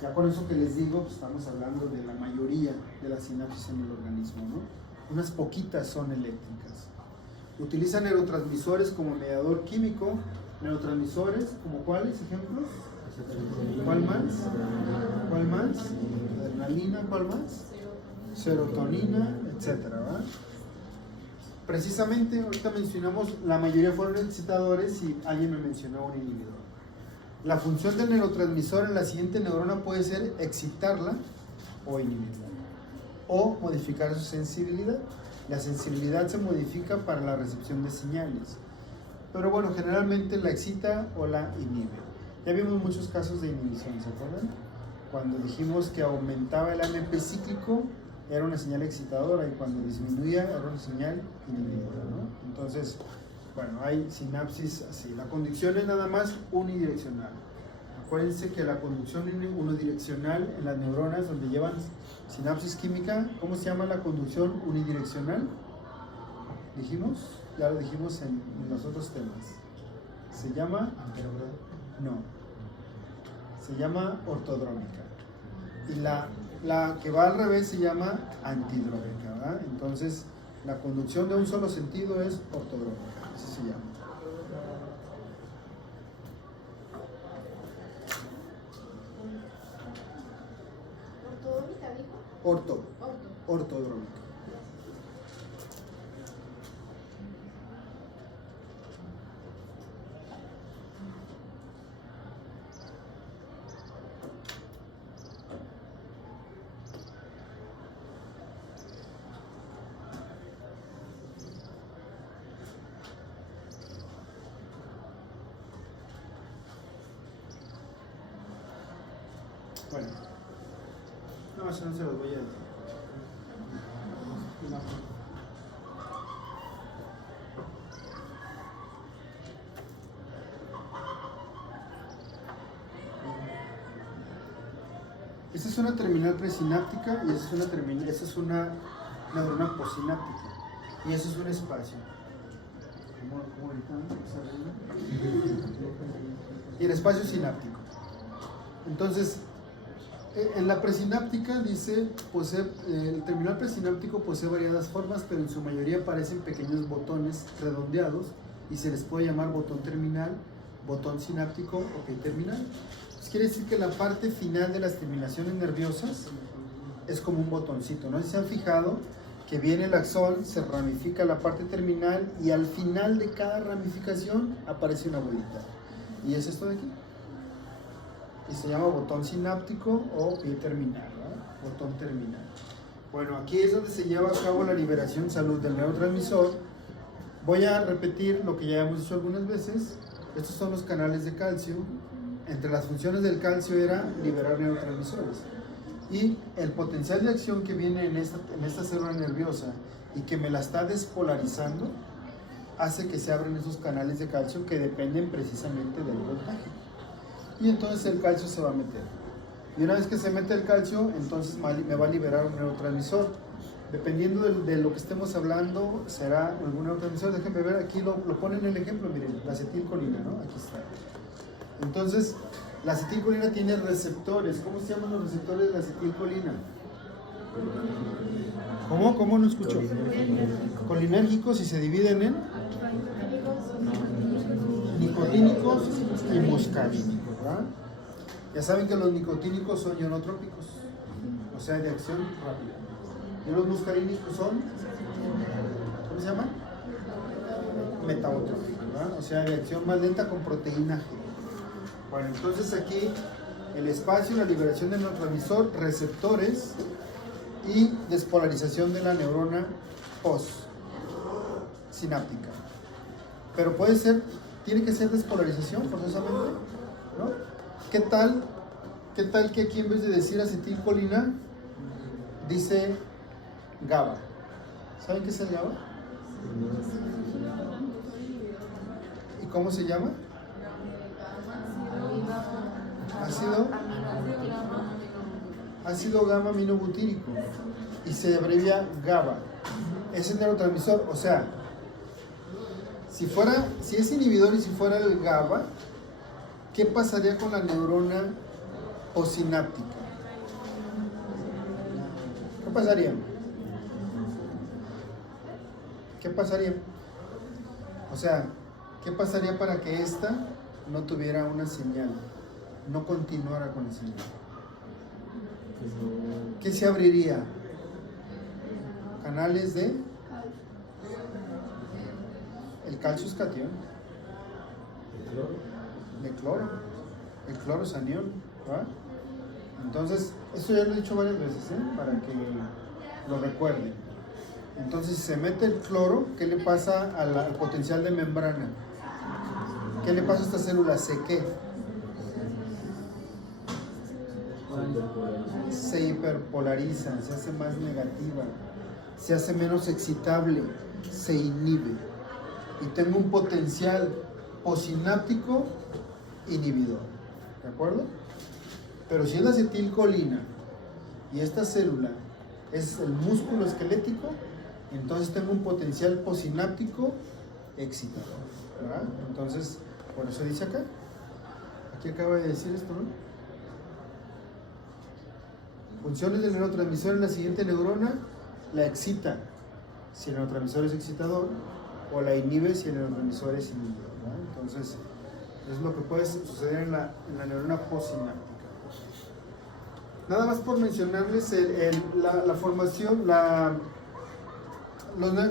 ya con eso que les digo, pues estamos hablando de la mayoría de las sinapsis en el organismo, ¿no? Unas poquitas son eléctricas. Utilizan neurotransmisores como mediador químico, neurotransmisores como ¿cuáles ejemplos? ¿Cuál más? ¿Cuál más? Adrenalina, ¿cuál más? Serotonina, etcétera, ¿verdad? Precisamente, ahorita mencionamos, la mayoría fueron excitadores y alguien me mencionó un inhibidor. La función del neurotransmisor en la siguiente neurona puede ser excitarla o inhibirla, o modificar su sensibilidad. La sensibilidad se modifica para la recepción de señales, pero bueno, generalmente la excita o la inhibe. Ya vimos muchos casos de inhibición, ¿se acuerdan? Cuando dijimos que aumentaba el AMP cíclico, era una señal excitadora, y cuando disminuía era una señal inhibidora, ¿no? Entonces, bueno, hay sinapsis así. La conducción es nada más unidireccional. Acuérdense que la conducción unidireccional en las neuronas donde llevan sinapsis química, ¿cómo se llama la conducción unidireccional? ¿Dijimos? Ya lo dijimos en los otros temas. ¿Se llama? No. Se llama ortodrómica. Y la que va al revés se llama antidrómica, ¿verdad? Entonces, la conducción de un solo sentido es ortodrómica, así se llama. ¿Ortodómica dijo? Ortodrómica. Bueno, no, eso no se los voy a decir. Esta es una terminal presináptica y esa es una neurona posináptica. Y eso es un espacio. ¿Cómo y el espacio sináptico. Entonces, en la presináptica dice, el terminal presináptico posee variadas formas, pero en su mayoría parecen pequeños botones redondeados y se les puede llamar botón terminal, botón sináptico o pie terminal. Pues quiere decir que la parte final de las terminaciones nerviosas es como un botoncito, ¿no? ¿Se han fijado que viene el axón, se ramifica la parte terminal y al final de cada ramificación aparece una bolita? Y es esto de aquí. Y se llama botón sináptico o pie terminal, ¿no? Botón terminal. Bueno, aquí es donde se lleva a cabo la liberación salud del neurotransmisor. Voy a repetir lo que ya hemos dicho algunas veces. Estos son los canales de calcio. Entre las funciones del calcio era liberar neurotransmisores. Y el potencial de acción que viene en esta célula nerviosa y que me la está despolarizando hace que se abran esos canales de calcio que dependen precisamente del voltaje. Y entonces el calcio se va a meter. Y una vez que se mete el calcio, entonces me va a liberar un neurotransmisor. Dependiendo de lo que estemos hablando, será algún neurotransmisor. Déjenme ver, aquí lo ponen en el ejemplo, miren, la acetilcolina, ¿no? Aquí está. Entonces, La acetilcolina tiene receptores. ¿Cómo se llaman los receptores de la acetilcolina? ¿Cómo? ¿Cómo no escucho? Colinérgicos, y se dividen en nicotínicos y muscarínicos, ¿verdad? Ya saben que los nicotínicos son ionotrópicos, o sea, de acción rápida. Y los muscarínicos son, ¿cómo se llaman? Metabotrópicos, ¿verdad? O sea, de acción más lenta con proteína G. Bueno, entonces aquí el espacio, la liberación del neurotransmisor, receptores y despolarización de la neurona postsináptica. Pero puede ser, tiene que ser despolarización forzosamente, ¿no? ¿Qué tal que aquí en vez de decir acetilcolina dice GABA? ¿Saben qué es el GABA? ¿Y cómo se llama? Ácido gamma aminobutírico, y se abrevia GABA. Es el neurotransmisor, o sea, si es inhibidor y si fuera el GABA, ¿qué pasaría con la neurona postsináptica? ¿Qué pasaría? ¿Qué pasaría? O sea, ¿qué pasaría para que ésta no tuviera una señal, no continuara con la señal? ¿Qué se abriría? Canales de... El calcio es catión. De cloro. El cloro es anión, ¿verdad? Entonces, esto ya lo he dicho varias veces, para que lo recuerden. Entonces, si se mete el cloro, ¿qué le pasa al potencial de membrana? ¿Qué le pasa a esta célula? Se hiperpolariza, se hace más negativa, se hace menos excitable, se inhibe. Y tengo un potencial postsináptico inhibidor. ¿De acuerdo? Pero si es la acetilcolina y esta célula es el músculo esquelético, entonces tengo un potencial postsináptico excitador, ¿verdad? Entonces, por eso dice acá. Aquí acaba de decir esto, ¿no? Funciones del neurotransmisor en la siguiente neurona: la excita si el neurotransmisor es excitador, o la inhibe si el neurotransmisor es inhibidor, ¿verdad? Entonces, es lo que puede suceder en la neurona postsináptica. Nada más por mencionarles la formación,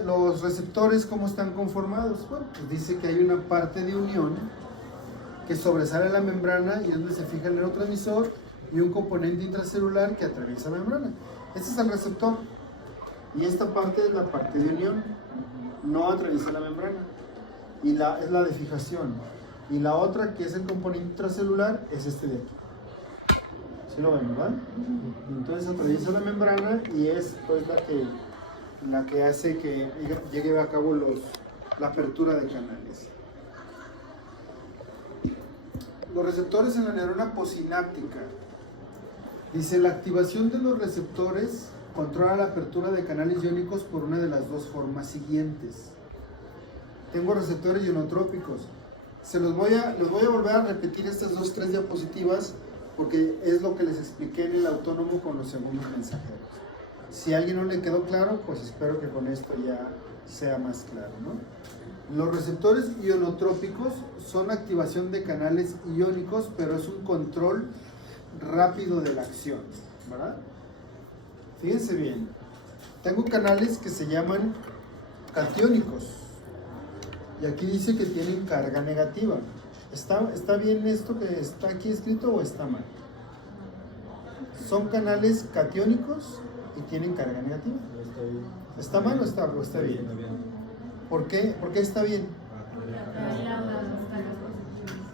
los receptores, cómo están conformados. Bueno, pues dice que hay una parte de unión que sobresale la membrana y es donde se fija el neurotransmisor, y un componente intracelular que atraviesa la membrana. Este es el receptor, y esta parte es la parte de unión, no atraviesa la membrana, y es la de fijación. Y la otra, que es el componente intracelular, es este de aquí. ¿Sí lo ven, verdad? Entonces atraviesa la membrana y es pues, la que hace que llegue a cabo la apertura de canales. Los receptores en la neurona postsináptica. Dice, la activación de los receptores controla la apertura de canales iónicos por una de las dos formas siguientes. Tengo receptores ionotrópicos. Les voy a volver a repetir estas 2-3 diapositivas porque es lo que les expliqué en el autónomo con los segundos mensajeros. Si a alguien no le quedó claro, pues espero que con esto ya sea más claro, ¿no? Los receptores ionotrópicos son activación de canales iónicos, pero es un control rápido de la acción, ¿verdad? Fíjense bien, tengo canales que se llaman catiónicos y aquí dice que tienen carga negativa. ¿Está bien esto que está aquí escrito o está mal? Son canales catiónicos y tienen carga negativa. ¿Está mal o está bien? ¿Por qué está bien?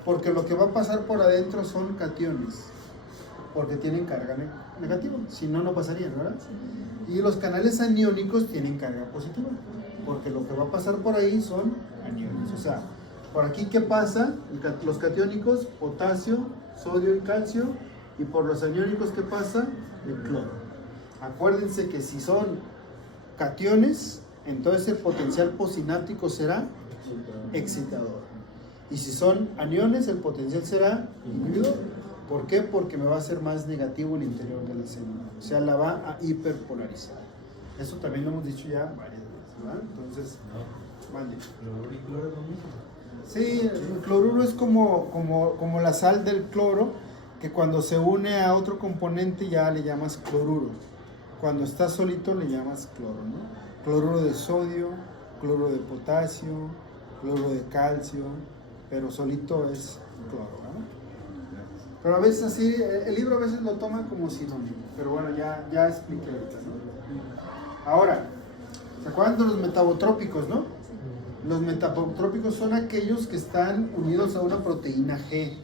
Porque lo que va a pasar por adentro son cationes, porque tienen carga negativa, si no, no pasarían, ¿verdad? Y los canales aniónicos tienen carga positiva, porque lo que va a pasar por ahí son aniones. O sea, por aquí, ¿qué pasa? Los catiónicos, potasio, sodio y calcio, y por los aniónicos, ¿qué pasa? El cloro. Acuérdense que si son cationes, entonces el potencial postsináptico será excitador. Y si son aniones, el potencial será inhibidor. ¿Por qué? Porque me va a hacer más negativo el interior de la célula. O sea, la va a hiperpolarizar. Eso también lo hemos dicho ya varias veces, ¿verdad? Entonces, vale. ¿Cloruro y cloro es lo mismo? Sí, el cloruro es como la sal del cloro, que cuando se une a otro componente ya le llamas cloruro. Cuando está solito le llamas cloro, ¿no? Cloruro de sodio, cloruro de potasio, cloruro de calcio, pero solito es cloro, ¿no? Pero a veces así, el libro a veces lo toma como sinónimo, pero bueno, ya expliqué ahorita, ¿no? Ahora, ¿se acuerdan de los metabotrópicos, no? Los metabotrópicos son aquellos que están unidos a una proteína G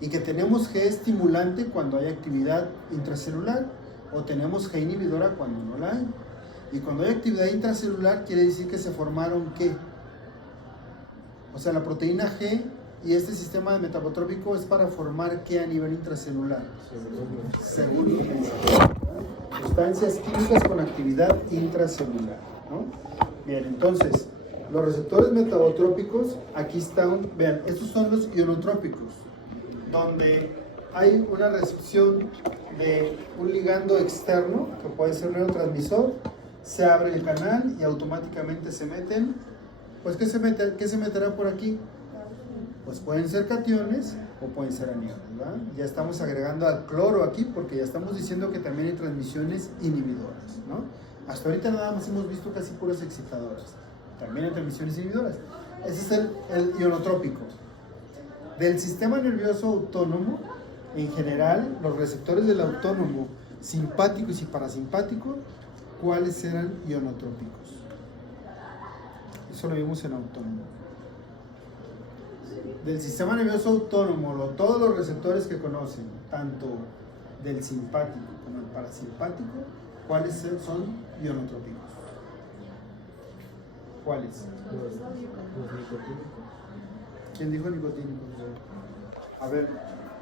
y que tenemos G estimulante cuando hay actividad intracelular o tenemos G inhibidora cuando no la hay. Y cuando hay actividad intracelular quiere decir que se formaron ¿qué? O sea, la proteína G y este sistema de metabotrópico es para formar ¿qué a nivel intracelular? Según sustancias químicas con actividad intracelular, ¿no? Bien, entonces, los receptores metabotrópicos, aquí están, vean, estos son los ionotrópicos, donde hay una recepción de un ligando externo, que puede ser un neurotransmisor, se abre el canal y automáticamente se meten, pues ¿qué se meterá por aquí? Pues pueden ser cationes o pueden ser aniones, ¿verdad? Ya estamos agregando al cloro aquí porque ya estamos diciendo que también hay transmisiones inhibidoras, ¿no? Hasta ahorita nada más hemos visto casi puras excitadoras, también hay transmisiones inhibidoras. Ese es el ionotrópico. Del sistema nervioso autónomo, en general, los receptores del autónomo simpático y parasimpático, ¿cuáles eran ionotrópicos? Eso lo vimos en autónomo. Del sistema nervioso autónomo, todos los receptores que conocen, tanto del simpático como el parasimpático, ¿cuáles son ionotrópicos? ¿Cuáles? Los nicotínicos. ¿Quién dijo nicotínicos? A ver,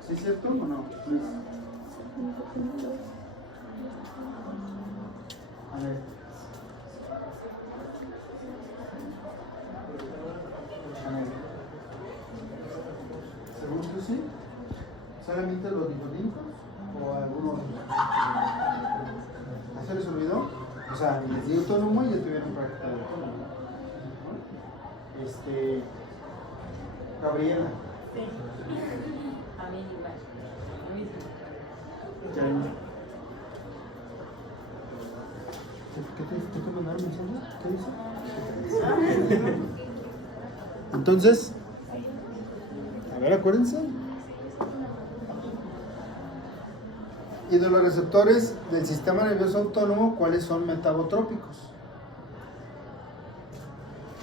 ¿sí es cierto o no? A ver. ¿Según tú sí? ¿Solamente los nicotínicos o algunos? ¿A se les olvidó? O sea, les di autónomo y ya tuvieron práctica de autónomo. Gabriela. Sí. A mí igual. A mí sí. ¿Qué te mandaron mensaje? ¿Qué dice? Entonces, a ver, acuérdense. Y de los receptores del sistema nervioso autónomo, ¿cuáles son metabotrópicos?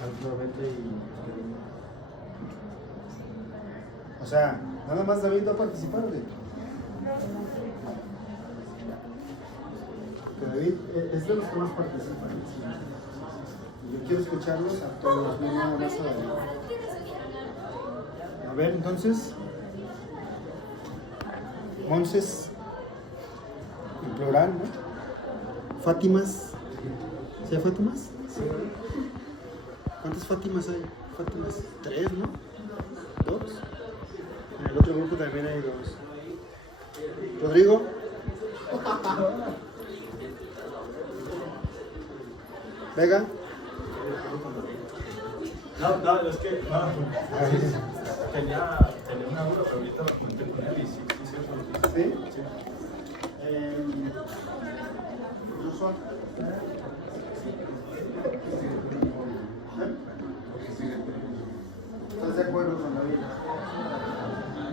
Antiguamente y O sea, nada más David va a participar, ¿o qué? Que David es de los que más participan. Yo quiero escucharlos a todos. Un abrazo a David. A ver, entonces, Monses, en plural, ¿no? Fátimas. ¿Sí hay Fátimas? Sí. ¿Cuántas Fátimas hay? Fátimas, 3, ¿no? 2. En el otro grupo también hay 2. Rodrigo. Vega. No, es que tenía una duda, pero ahorita lo comenté con él y sí, ¿Sí? Sí. Joshua. ¿Estás de acuerdo con David?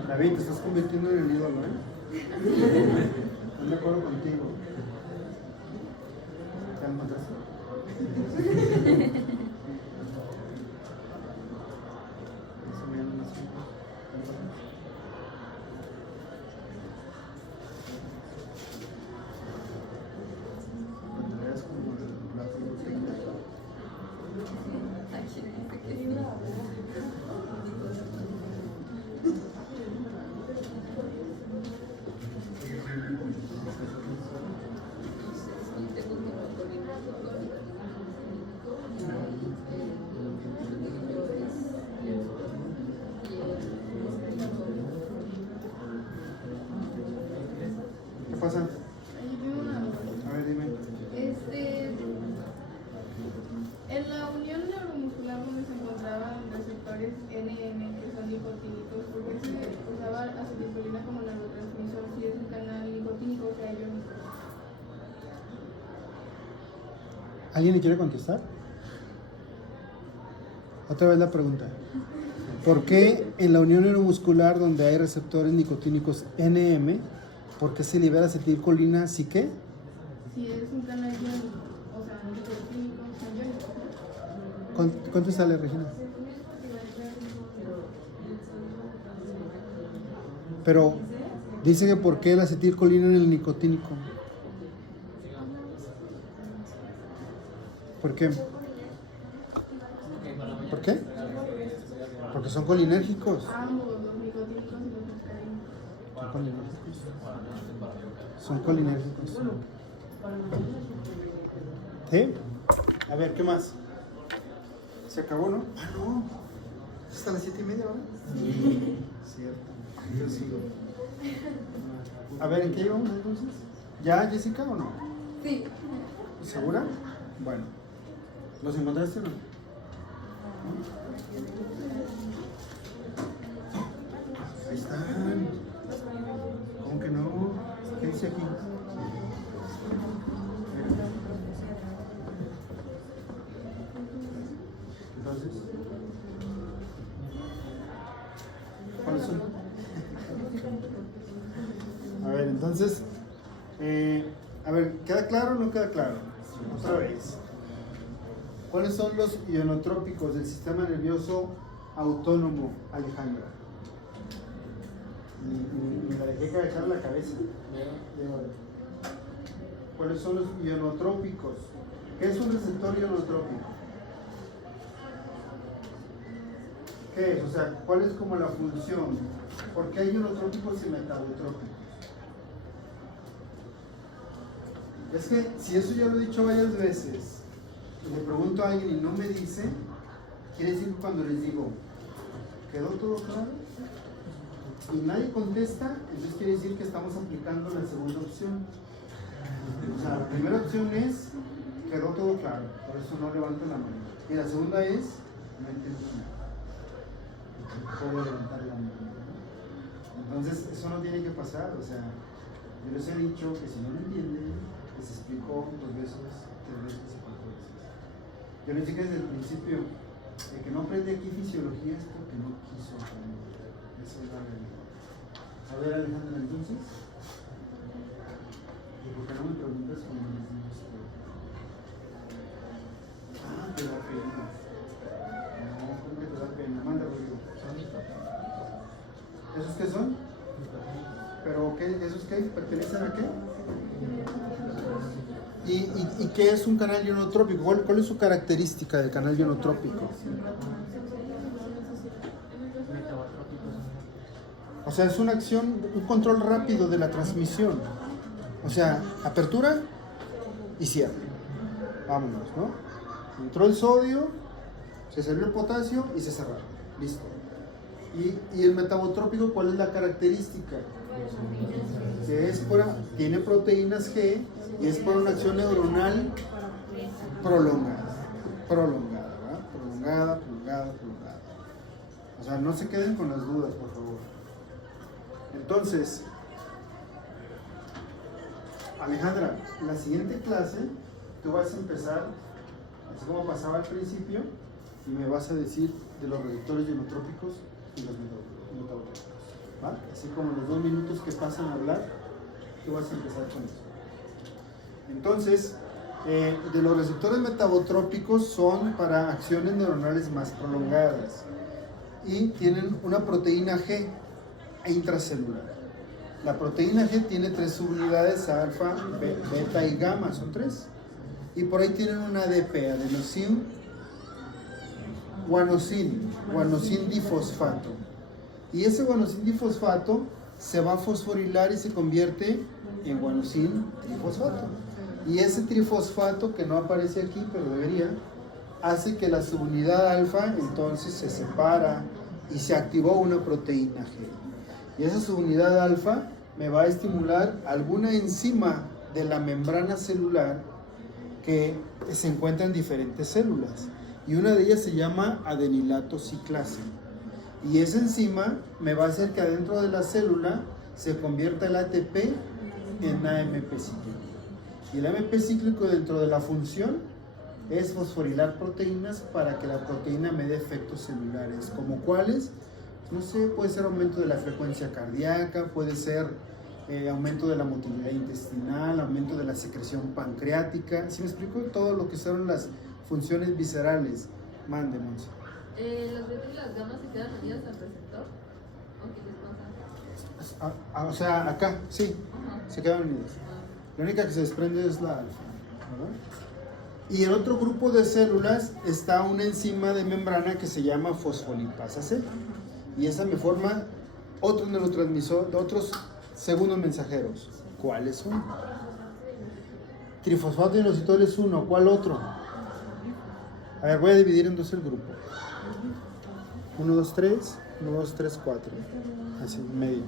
David, te estás convirtiendo en el ídolo, ¿eh? Estoy de acuerdo contigo. Cálmate. neuromuscular donde se encontraban receptores NM, que son nicotínicos, ¿por qué se usaba acetilcolina como neurotransmisor si es un canal nicotínico que hay iónico? ¿Alguien le quiere contestar? Otra vez la pregunta. ¿Por qué en la unión neuromuscular donde hay receptores nicotínicos NM, por qué se libera acetilcolina si qué? Si es un canal iónico, o sea, nicotínico, son iónicos. ¿Cuánto sale, Regina? Pero dice que por qué la acetilcolina en el nicotínico. ¿Por qué? ¿Por qué? Porque son colinérgicos. Ambos, los nicotínicos y los muscarínicos. Son colinérgicos. Son colinérgicos. ¿Sí? A ver, ¿qué más? ¿Se acabó, no? Ah, no. Hasta las 7:30, ¿verdad? Sí. Cierto. Yo sigo. A ver, ¿en qué íbamos entonces? ¿Ya, Jessica, o no? Sí. ¿Segura? Bueno. ¿Los encontraste o no? Ahí están. ¿Cómo que no? ¿Qué dice aquí? Entonces, ¿cuáles son? A ver, entonces, a ver, ¿queda claro o no queda claro? Otra vez. ¿Cuáles son los ionotrópicos del sistema nervioso autónomo, Alejandra? Ni la dejé agachar la cabeza. ¿Cuáles son los ionotrópicos? ¿Qué es un receptor ionotrópico? ¿Qué es? O sea, ¿cuál es como la función? ¿Por qué hay ionotrópicos y metabotrópicos? Es que si eso ya lo he dicho varias veces, y le pregunto a alguien y no me dice, quiere decir que cuando les digo, ¿quedó todo claro? Y nadie contesta, entonces quiere decir que estamos aplicando la segunda opción. O sea, la primera opción es, quedó todo claro, por eso no levanto la mano. Y la segunda es, no entiendo nada. Puedo levantar la mano. Entonces, eso no tiene que pasar, o sea, yo les he dicho que si no lo entienden, les explico 2 veces, 3 veces y 4 veces. Yo les dije desde el principio, el que no aprende aquí fisiología es porque no quiso aprender. Esa es la realidad. A ver, Alejandra, entonces. ¿Y por qué no me preguntas cuando les digo esto? Ah, te da pena. No, ¿cómo que te da pena? Manda, Rodrigo. ¿Esos qué son? ¿Pero qué? ¿Esos qué? ¿Pertenecen a qué? ¿Y qué es un canal ionotrópico? ¿Cuál es su característica del canal ionotrópico? O sea, es una acción, un control rápido de la transmisión. O sea, apertura y cierre. Vámonos, ¿no? Entró el sodio, se salió el potasio y se cerró. Listo. ¿Y el metabotrópico cuál es la característica? Que es tiene proteínas G y es por una acción neuronal prolongada, ¿verdad? Prolongada. O sea, no se queden con las dudas, por favor. Entonces, Alejandra, la siguiente clase tú vas a empezar, así como pasaba al principio, y me vas a decir de los receptores ionotrópicos y los metabotrópicos. ¿Va? Así como los 2 minutos que pasan a hablar, tú vas a empezar con eso. Entonces, de los receptores metabotrópicos son para acciones neuronales más prolongadas y tienen una proteína G intracelular. La proteína G tiene 3 subunidades, alfa, beta y gamma, son 3. Y por ahí tienen una ADP, adenosin, guanosin difosfato. Y ese guanosin difosfato se va a fosforilar y se convierte en guanosin trifosfato. Y ese trifosfato, que no aparece aquí, pero debería, hace que la subunidad alfa entonces se separa y se activó una proteína G. Y esa subunidad alfa me va a estimular alguna enzima de la membrana celular que se encuentra en diferentes células. y una de ellas se llama adenilato ciclasa. Y esa enzima me va a hacer que adentro de la célula se convierta el ATP en AMP cíclico. Y el AMP cíclico dentro de la función es fosforilar proteínas para que la proteína me dé efectos celulares. ¿Como cuáles? No sé, puede ser aumento de la frecuencia cardíaca, puede ser aumento de la motilidad intestinal, aumento de la secreción pancreática. ¿Sí me explico? Todo lo que son las funciones viscerales. Mande, Monse. ¿Las beta y las gamas se quedan unidas al receptor? ¿O qué les pasa? O sea, acá, sí, Ajá. se quedan unidas. La única que se desprende es la alfa, ¿verdad? Y en otro grupo de células está una enzima de membrana que se llama fosfolipasa C. Y esa me forma otro neurotransmisor, otros segundos mensajeros. ¿Cuáles son? Trifosfato inositol es uno. ¿Cuál otro? A ver, voy a dividir en dos el grupo. 1, 2, 3, 1, 2, 3, 4. Así, medio.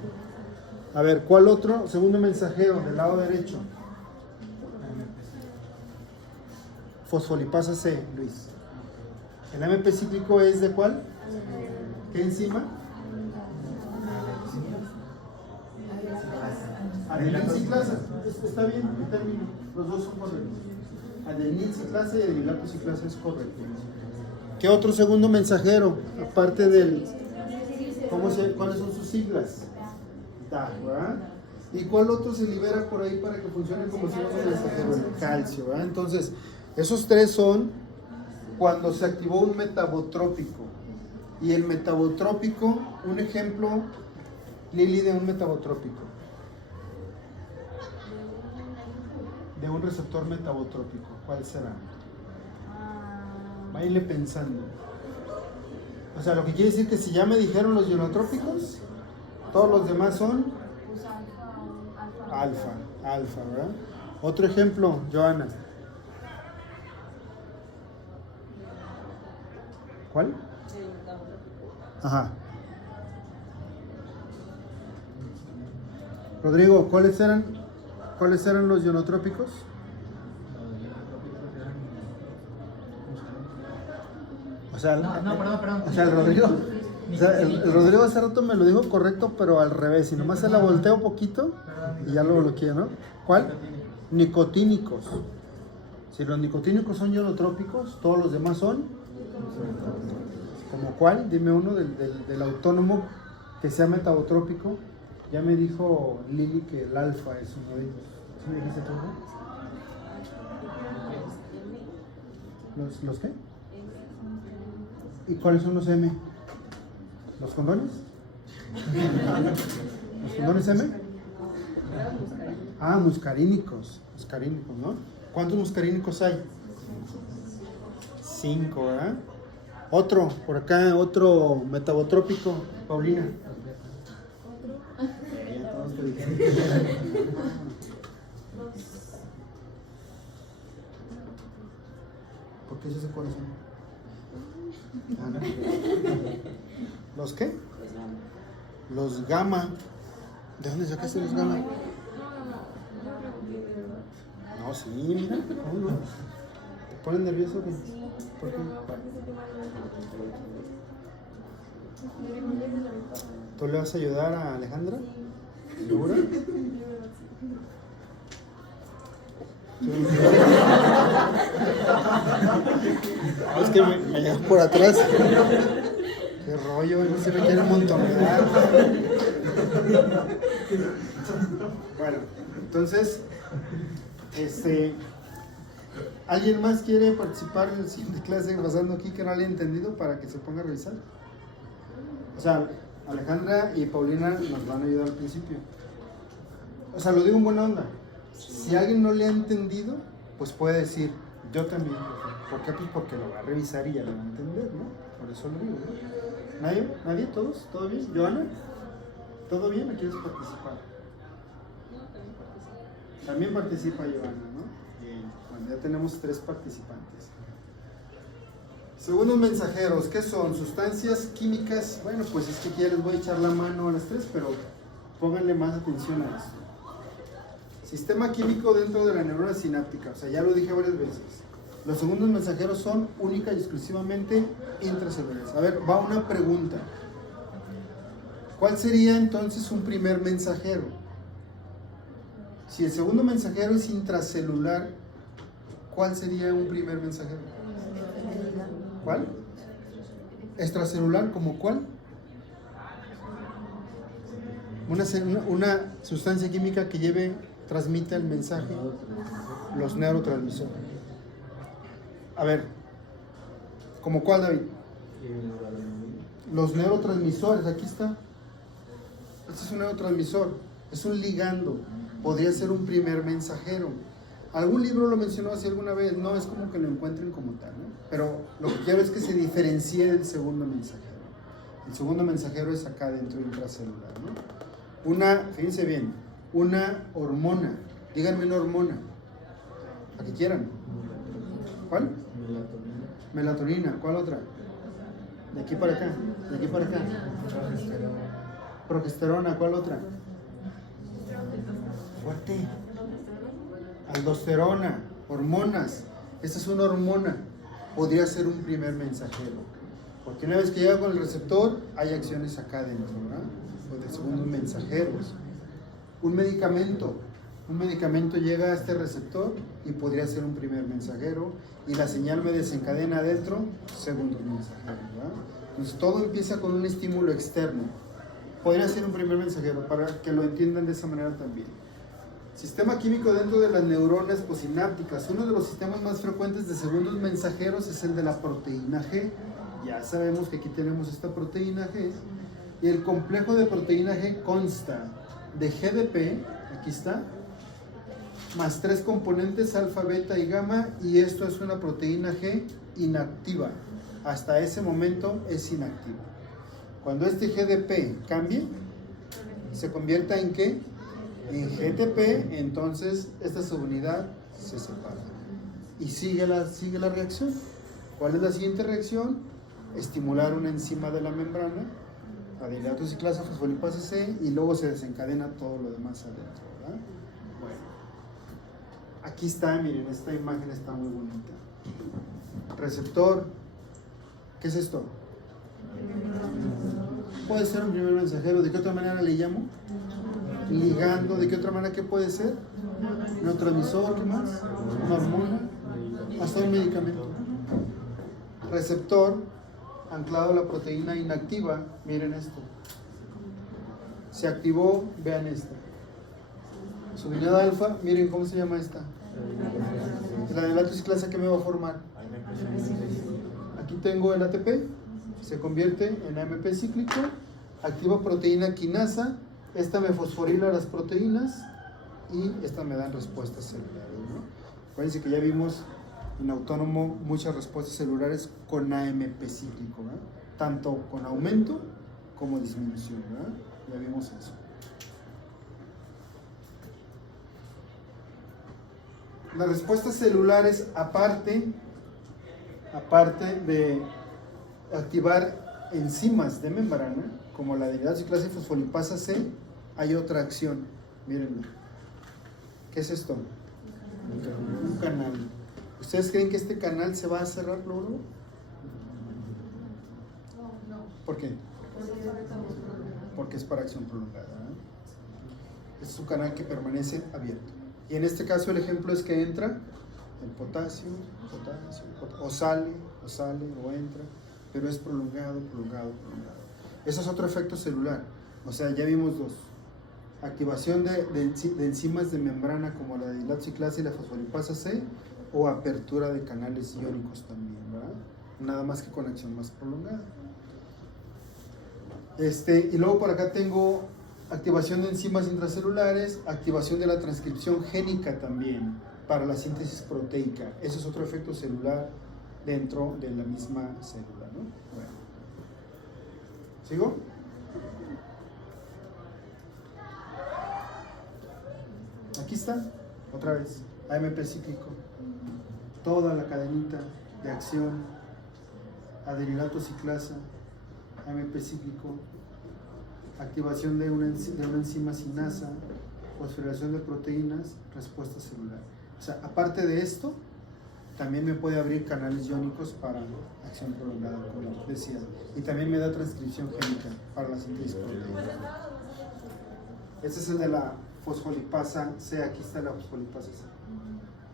A ver, ¿cuál otro segundo mensajero del lado derecho? Fosfolipasa C, Luis. ¿El AMP cíclico es de cuál? ¿Qué enzima? Adenilciclasa. Está bien, el término. Los dos son correctos. Adenilciclasa y adenilatociclasa es correcto. ¿Qué otro segundo mensajero? Aparte del... ¿Cuáles son sus siglas? DA, ¿verdad? ¿Y cuál otro se libera por ahí para que funcione como segundo mensajero? El calcio, ¿verdad? Entonces, esos tres son cuando se activó un metabotrópico. Y el metabotrópico, un ejemplo, Lili, de un metabotrópico. De un receptor metabotrópico. ¿Cuál será? Váyale pensando. O sea, lo que quiere decir que si ya me dijeron los ionotrópicos, todos los demás son alfa, ¿verdad? Otro ejemplo, Joana. ¿Cuál? Ajá. Rodrigo, ¿cuáles eran los ionotrópicos? O sea, perdón. O sea, el Rodrigo hace rato me lo dijo correcto, pero al revés. Y nomás se la volteo un poquito y ya lo bloqueé, ¿no? ¿Cuál? Nicotínicos. Si los nicotínicos son ionotrópicos, todos los demás son. ¿Como cuál? Dime uno del autónomo que sea metabotrópico. Ya me dijo Lili que el alfa es uno de ellos. ¿Sí me dijiste tú, no? ¿Los qué? ¿Y cuáles son los M? ¿Los condones? ¿Los condones M? Ah, muscarínicos, ¿no? ¿Cuántos muscarínicos hay? 5, ¿verdad? Otro, por acá, otro metabotrópico, Paulina. Ya todos te dijeron. ¿Por qué es ese corazón? Ah, no. ¿Los qué? Los gamma. ¿De dónde sacaste los gamma? No, sí, mira. ¿Cómo no? ¿Te ponen nervioso? ¿Por qué? ¿Tú le vas a ayudar a Alejandra? ¿Segura? Es que me llevan por atrás. Qué rollo, no se me quiere montonear. Bueno, entonces, ¿alguien más quiere participar en la siguiente clase pasando aquí que no le he entendido para que se ponga a revisar? O sea, Alejandra y Paulina nos van a ayudar al principio. O sea, lo digo en buena onda. Si alguien no le ha entendido, pues puede decir, yo también. ¿Por qué? Pues porque lo va a revisar y ya lo va a entender, ¿no? Por eso lo digo, ¿no? ¿Nadie? ¿Nadie? ¿Todos? ¿Todo bien? ¿Joana? ¿Todo bien o quieres participar? También participa Joana, ¿no? Bien. Bueno, ya tenemos 3 participantes. Segundos mensajeros, ¿qué son? Sustancias químicas. Bueno, pues es que aquí ya les voy a echar la mano a las 3, pero pónganle más atención a esto. Sistema químico dentro de la neurona sináptica, o sea, ya lo dije varias veces. Los segundos mensajeros son única y exclusivamente intracelulares. A ver, va una pregunta. ¿Cuál sería entonces un primer mensajero? Si el segundo mensajero es intracelular, ¿cuál sería un primer mensajero? ¿Cuál? ¿Extracelular como cuál? Una sustancia química que transmite el mensaje, los neurotransmisores. A ver, ¿como cuál, David? Los neurotransmisores, aquí está. Este es un neurotransmisor, es un ligando, podría ser un primer mensajero. Algún libro lo mencionó así alguna vez, no es como que lo encuentren como tal, ¿no? Pero lo que quiero es que se diferencie del segundo mensajero. El segundo mensajero es acá dentro intracelular, ¿no? Fíjense bien, una hormona, díganme una hormona, la que quieran. ¿Cuál? Melatonina, ¿cuál otra? De aquí para acá, de aquí para acá. Progesterona, ¿cuál otra? Fuerte. Aldosterona, hormonas. Esta es una hormona. Podría ser un primer mensajero. Porque una vez que llega con el receptor, hay acciones acá dentro, ¿verdad? Pues de segundos mensajeros. Un medicamento llega a este receptor y podría ser un primer mensajero. Y la señal me desencadena adentro, segundos mensajeros, ¿verdad? Entonces todo empieza con un estímulo externo. Podría ser un primer mensajero, para que lo entiendan de esa manera también. Sistema químico dentro de las neuronas posinápticas. Uno de los sistemas más frecuentes de segundos mensajeros es el de la proteína G. Ya sabemos que aquí tenemos esta proteína G. Y el complejo de proteína G consta de GDP, aquí está, más 3 componentes, alfa, beta y gamma. Y esto es una proteína G inactiva. Hasta ese momento es inactiva. Cuando este GDP cambie, se convierta en ¿qué? En GTP, entonces esta subunidad se separa. Y sigue la reacción. ¿Cuál es la siguiente reacción? Estimular una enzima de la membrana, adenilato ciclasa fosfolipasa C, y luego se desencadena todo lo demás adentro, ¿verdad? Bueno, aquí está, miren, esta imagen está muy bonita. Receptor, ¿qué es esto? Puede ser un primer mensajero. ¿De qué otra manera le llamo? Ligando. ¿De qué otra manera qué puede ser? Neurotransmisor, ¿qué más? Una hormona, hasta un medicamento. Receptor, anclado a la proteína inactiva. Miren esto. Se activó, vean esta. Subunidad alfa, miren cómo se llama esta. La adenilato ciclasa, ¿qué me va a formar? Aquí tengo el ATP, se convierte en AMP cíclico, activa proteína quinasa, esta me fosforila las proteínas y esta me dan respuestas celulares, ¿no? Acuérdense que ya vimos en autónomo muchas respuestas celulares con AMP cíclico, ¿verdad? Tanto con aumento como disminución, ¿verdad? Ya vimos eso. Las respuestas celulares, aparte de activar enzimas de membrana, como la adenilato ciclasa y fosfolipasa C, hay otra acción. Mírenlo. ¿Qué es esto? Un canal. ¿Ustedes creen que este canal se va a cerrar luego? No. ¿Por qué? Porque es para acción prolongada, ¿no? Es un canal que permanece abierto. Y en este caso el ejemplo es que entra el potasio, o sale, o entra, pero es prolongado. Eso es otro efecto celular. O sea, ya vimos dos. Activación de enzimas de membrana como la adenilato ciclasa y la fosfolipasa C, o apertura de canales iónicos también, ¿verdad? Nada más que con acción más prolongada. Y luego por acá tengo activación de enzimas intracelulares, activación de la transcripción génica también para la síntesis proteica. Eso es otro efecto celular dentro de la misma célula, ¿no? Bueno. ¿Sigo? Aquí está, otra vez, AMP cíclico. Toda la cadenita de acción, adenilato ciclasa, AMP cíclico, activación de una enzima sinasa, fosforilación de proteínas, respuesta celular. O sea, aparte de esto, también me puede abrir canales iónicos para acción prolongada, como decía, y también me da transcripción génica para la síntesis proteica. Este es el de la fosfolipasa C. Aquí está la fosfolipasa C.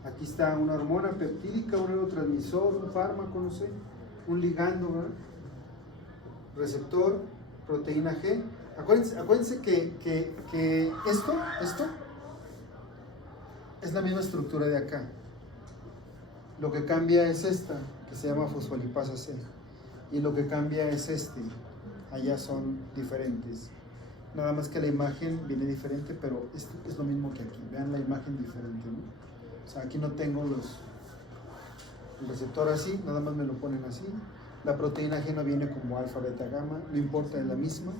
Aquí está una hormona peptídica, un neurotransmisor, un fármaco, no sé, un ligando, ¿verdad? Receptor, proteína G. Acuérdense que esto es la misma estructura de acá. Lo que cambia es esta, que se llama fosfolipasa C. Y lo que cambia es este. Allá son diferentes. Nada más que la imagen viene diferente, pero es lo mismo que aquí. Vean la imagen diferente, ¿no? O sea, aquí no tengo el receptor así, nada más me lo ponen así. La proteína G no viene como alfa, beta, gamma, no importa, es la misma.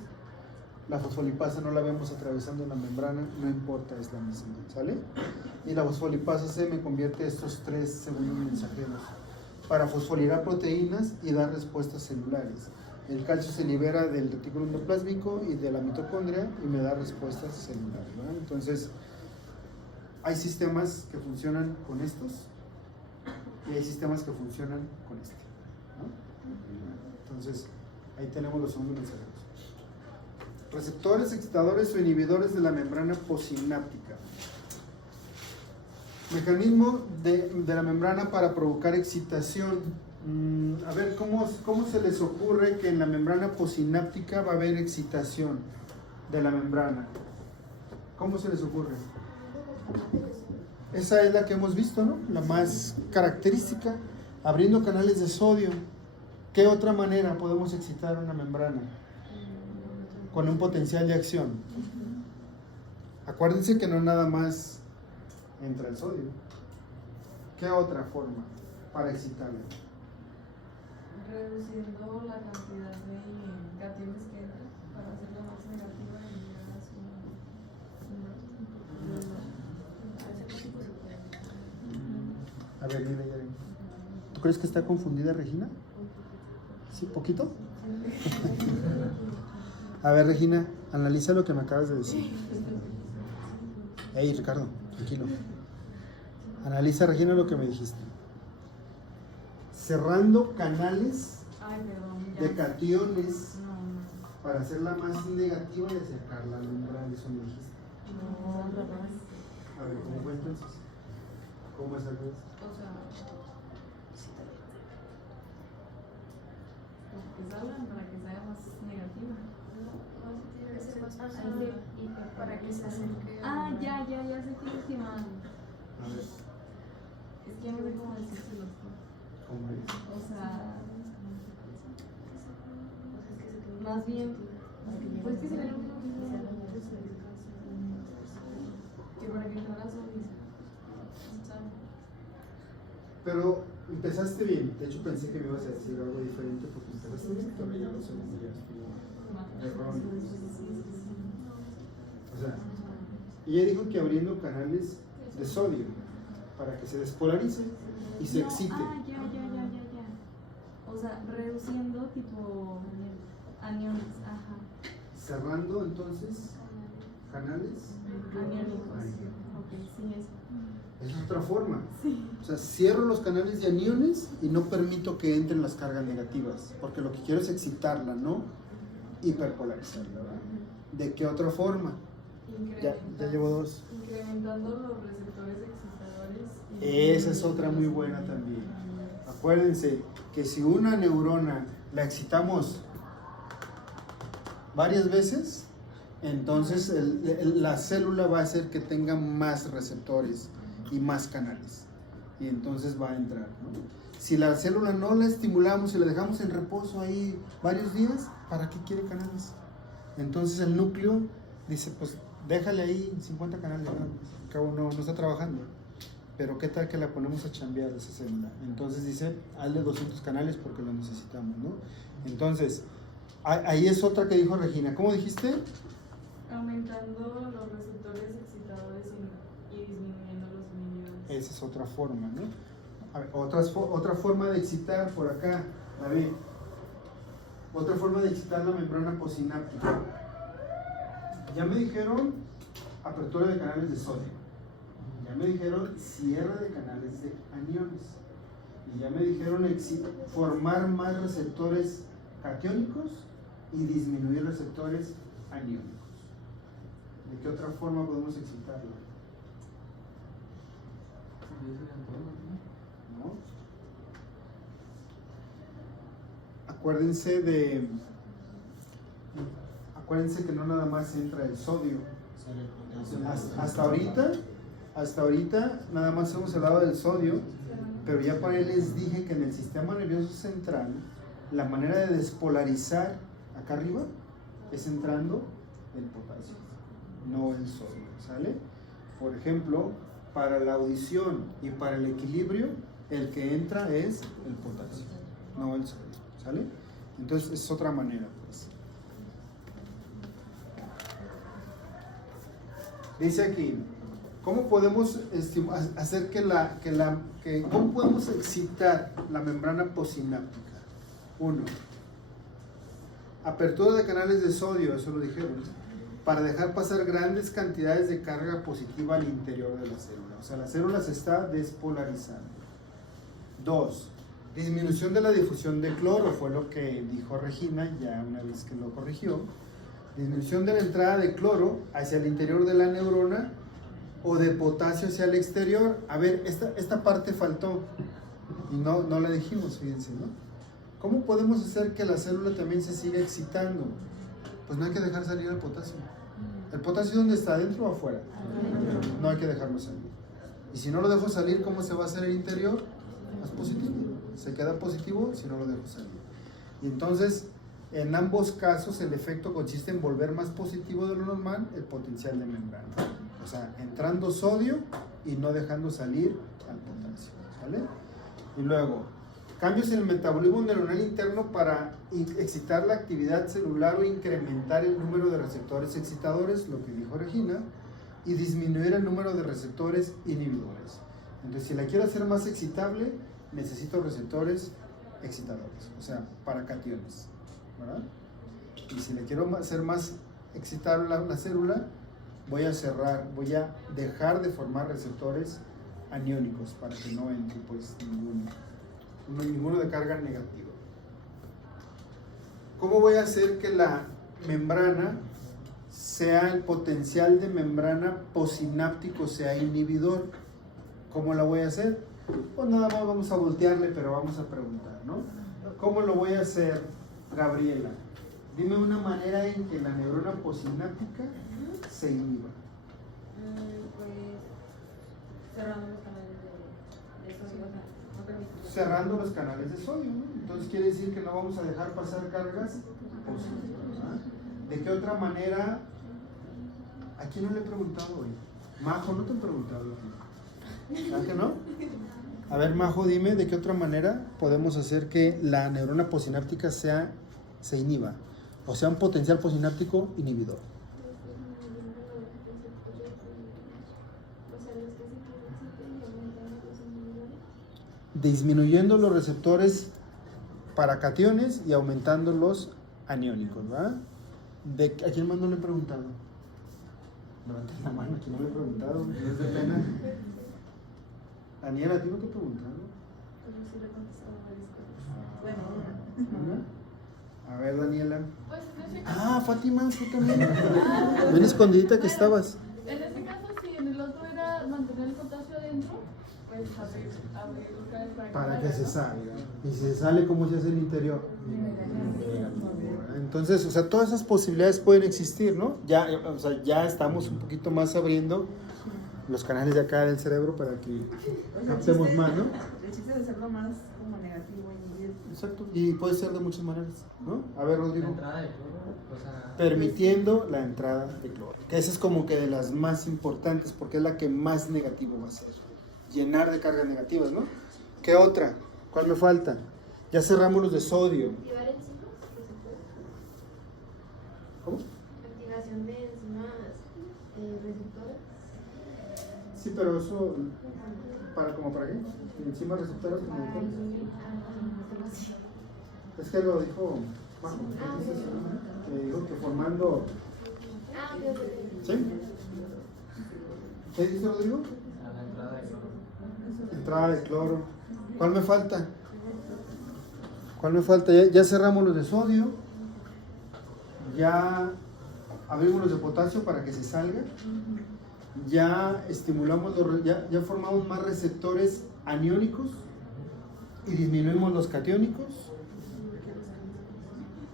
La fosfolipasa no la vemos atravesando la membrana, no importa, es la misma, ¿sale? Y la fosfolipasa C me convierte estos 3 segundos mensajeros para fosforilar proteínas y dar respuestas celulares. El calcio se libera del retículo endoplásmico y de la mitocondria y me da respuestas celulares, ¿verdad? Entonces, hay sistemas que funcionan con estos y hay sistemas que funcionan con este, ¿no? Entonces, ahí tenemos los segundos mensajeros. Receptores, excitadores o inhibidores de la membrana postsináptica. Mecanismo de la membrana para provocar excitación. A ver, ¿cómo se les ocurre que en la membrana postsináptica va a haber excitación de la membrana? ¿Cómo se les ocurre? Esa es la que hemos visto, ¿no? La más característica, abriendo canales de sodio. ¿Qué otra manera podemos excitar una membrana? Con un potencial de acción. Acuérdense que no nada más entra el sodio. ¿Qué otra forma para excitarla? Reduciendo la cantidad de cationes que entran para hacerla más negativa y llegar a su... A ver, dile, ¿tú crees que está confundida Regina? ¿Sí? ¿Poquito? A ver, Regina, analiza lo que me acabas de decir. Hey, Ricardo, tranquilo. Analiza, Regina, lo que me dijiste. Cerrando canales de cationes para hacerla más negativa y acercarla a la membrana, eso me dijiste. A ver, ¿cómo fue entonces? ¿Cómo es el resto? O sea, que salgan para que sea más negativa. Para que se acerque. Ah, ya sé que es que mal. A ver, Es que no sé cómo decírselo. ¿cómo es? O sea, más bien, pues que se ve lo mismo que para que salga suaviza. Pero empezaste bien. De hecho, pensé que me ibas a decir algo diferente porque empezaste bien, pero ya lo segundo ya estuvo erróneo. O sea, ella dijo que abriendo canales de sodio para que se despolarice y se excite. Ya. O sea, reduciendo tipo aniones, ajá. Cerrando entonces canales. Aniónicos. Ok, sí, eso. Es otra forma. Sí. O sea, cierro los canales de aniones y no permito que entren las cargas negativas, porque lo que quiero es excitarla, no hiperpolarizarla, ¿verdad? ¿De qué otra forma? Ya llevo 2. Incrementando los receptores excitadores. Esa es otra muy buena también. Acuérdense que si una neurona la excitamos varias veces, entonces la célula va a hacer que tenga más receptores y más canales. Y entonces va a entrar, ¿no? Si la célula no la estimulamos y la dejamos en reposo ahí varios días, ¿para qué quiere canales? Entonces el núcleo dice, pues déjale ahí 50 canales, ¿no? Al cabo no está trabajando. Pero qué tal que la ponemos a chambear esa célula. Entonces dice, hazle 200 canales porque lo necesitamos, ¿no? Entonces, ahí es otra que dijo Regina. ¿Cómo dijiste? Aumentando los receptores excitadores y disminuyendo los inhibidores. Esa es otra forma, ¿no? A ver, otra forma de excitar por acá, David. Otra forma de excitar la membrana postsináptica. Ya me dijeron apertura de canales de sodio. Ya me dijeron cierre de canales de aniones. Y ya me dijeron formar más receptores catiónicos y disminuir receptores aniónicos. ¿De qué otra forma podemos excitarlo? ¿No? Acuérdense que no nada más entra el sodio. Hasta ahorita nada más hemos hablado del sodio, pero ya por ahí les dije que en el sistema nervioso central la manera de despolarizar acá arriba es entrando el potasio, no el sodio, ¿sale? Por ejemplo, para la audición y para el equilibrio, el que entra es el potasio, no el sodio, ¿sale? Entonces es otra manera, pues. Dice aquí, ¿cómo podemos hacer cómo podemos excitar la membrana posináptica? 1. Apertura de canales de sodio, eso lo dijeron, para dejar pasar grandes cantidades de carga positiva al interior de la célula. O sea, la célula se está despolarizando. 2. Disminución de la difusión de cloro, fue lo que dijo Regina, ya una vez que lo corrigió. Disminución de la entrada de cloro hacia el interior de la neurona o de potasio hacia el exterior. A ver, esta parte faltó y no la dijimos, fíjense, ¿no? ¿Cómo podemos hacer que la célula también se siga excitando? Pues no hay que dejar salir el potasio. ¿El potasio dónde está? ¿Adentro o afuera? No hay que dejarlo salir. Y si no lo dejo salir, ¿cómo se va a hacer el interior? Más positivo. Se queda positivo si no lo dejo salir. Y entonces, en ambos casos, el efecto consiste en volver más positivo de lo normal el potencial de membrana. O sea, entrando sodio y no dejando salir al potasio, ¿vale? Y luego, cambios en el metabolismo neuronal interno para excitar la actividad celular o incrementar el número de receptores excitadores, lo que dijo Regina, y disminuir el número de receptores inhibidores. Entonces, si la quiero hacer más excitable, necesito receptores excitadores, o sea, para cationes, ¿verdad? Y si le quiero hacer más excitable la célula, voy a dejar de formar receptores aniónicos para que no entre pues ninguno de carga negativa. ¿Cómo voy a hacer que la membrana sea el potencial de membrana posináptico sea inhibidor? ¿Cómo la voy a hacer? Pues nada más vamos a voltearle, pero vamos a preguntar, ¿no? ¿Cómo lo voy a hacer, Gabriela? Dime una manera en que la neurona posináptica se inhiba. Pues cerrando los canales de sodio, o sea, no permitir. Cerrando los canales de sodio, ¿no? Entonces quiere decir que no vamos a dejar pasar cargas positivas, ¿verdad? ¿De qué otra manera? ¿A quién no le he preguntado hoy? Majo, ¿no te he preguntado a ti? ¿Verdad que no? A ver, Majo, dime, ¿de qué otra manera podemos hacer que la neurona posináptica se inhiba? O sea, un potencial posináptico inhibidor. Disminuyendo los receptores para cationes y aumentando los aniónicos, ¿verdad? ¿A quién más no le he preguntado? Levanten la mano, ¿a quién no le he preguntado? ¿No es de pena? Daniela, ¿a ti no te he preguntado? A ver, Daniela. Pues en ese caso, Ah, Fátima, tú también. Ven escondidita que estabas. en ese caso, si en el otro era mantener el potasio adentro, pues abrir los canales Para que se salga. Y si se sale, ¿cómo se hace el interior? Entonces, o sea, todas esas posibilidades pueden existir, ¿no? Ya estamos un poquito más abriendo los canales de acá del cerebro para que captemos más, ¿no? El chiste es hacerlo más como negativo y Exacto. Y puede ser de muchas maneras, ¿no? A ver, La Rodrigo. entrada de cloro, o sea, Permitiendo la entrada de cloro. Que esa es como que de las más importantes porque es la que más negativo va a ser. Llenar de cargas negativas, ¿no? ¿Qué otra? ¿Cuál me falta? Ya cerramos los de sodio. Activar enzimas receptores. ¿Cómo? Activación de enzimas receptoras. Sí, pero eso, ¿para qué? Enzimas receptoras como Para doctores. inhibir algo así. Es que lo dijo Majo, que dijo que formando. Ah, ok. ¿Sí? ¿Qué dice Rodrigo? a la entrada de cloro. Entrada de cloro. ¿Cuál me falta? ¿Cuál me falta? Ya cerramos los de sodio. Ya abrimos los de potasio para que se salga. Ya estimulamos, ya formamos más receptores aniónicos y disminuimos los catiónicos.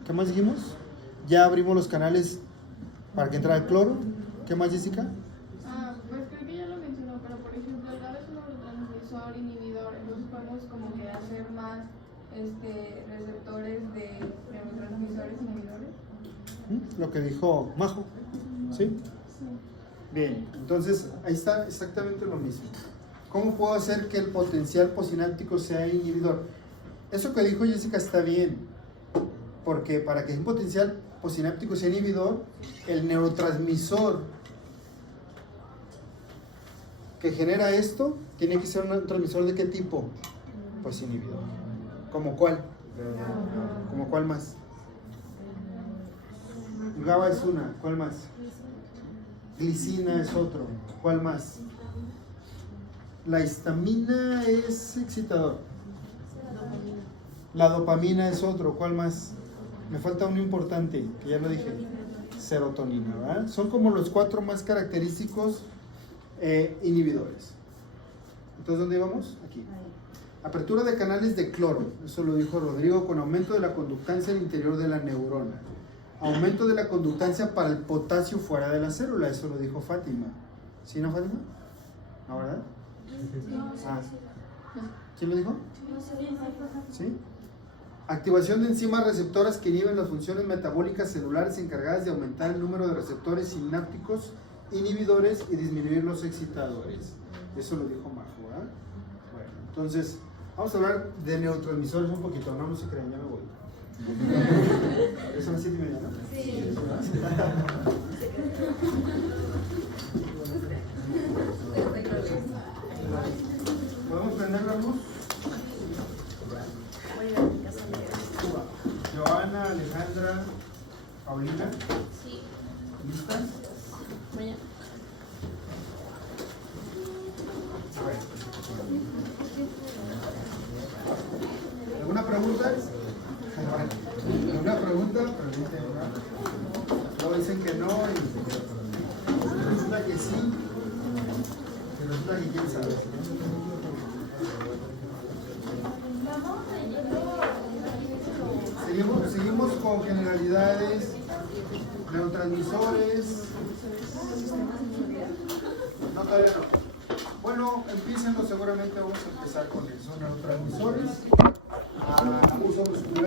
¿Qué más dijimos? Ya abrimos los canales para que entre el cloro. ¿Qué más, Jessica? Pues creo que ya lo mencionó, pero por ejemplo el GABA es un neurotransmisor inhibidor, entonces podemos como que hacer más receptores de neurotransmisores inhibidores. Lo que dijo Majo. ¿Sí? Sí. Bien, entonces ahí está exactamente lo mismo. ¿Cómo puedo hacer que el potencial posináptico sea inhibidor? Eso que dijo Jessica está bien, porque para que un potencial posináptico sea inhibidor, el neurotransmisor que genera esto tiene que ser un transmisor de qué tipo? Pues inhibidor. ¿Cómo cuál? ¿Cómo cuál más? GABA es una, ¿cuál más? Glicina es otro, ¿cuál más? La histamina es excitador. La dopamina es otro, ¿cuál más? Me falta uno importante, que ya lo dije, serotonina, ¿verdad? Son como los 4 más característicos inhibidores. Entonces, ¿dónde íbamos? Aquí. Apertura de canales de cloro, eso lo dijo Rodrigo, con aumento de la conductancia al interior de la neurona. Aumento de la conductancia para el potasio fuera de la célula, eso lo dijo Fátima. ¿Sí, no, Fátima? ¿No, verdad? ¿Quién lo dijo? ¿Sí? Activación de enzimas receptoras que inhiben las funciones metabólicas celulares encargadas de aumentar el número de receptores sinápticos inhibidores y disminuir los excitadores. Eso lo dijo Majo, ¿verdad? Bueno, entonces, vamos a hablar de neurotransmisores un poquito, no se crean, ya me voy. ¿Son las 7:30, no? Sí. ¿Podemos prender la luz? Joana, Alejandra, Paulina. Sí. ¿Listas? Mañana. ¿Alguna pregunta? ¿Alguna pregunta? Luego dicen que no y resulta que sí y resulta que quién sabe. Seguimos con generalidades, neurotransmisores. No, todavía no. Bueno, empiecen, seguramente vamos a empezar con eso. Neurotransmisores, uso muscular.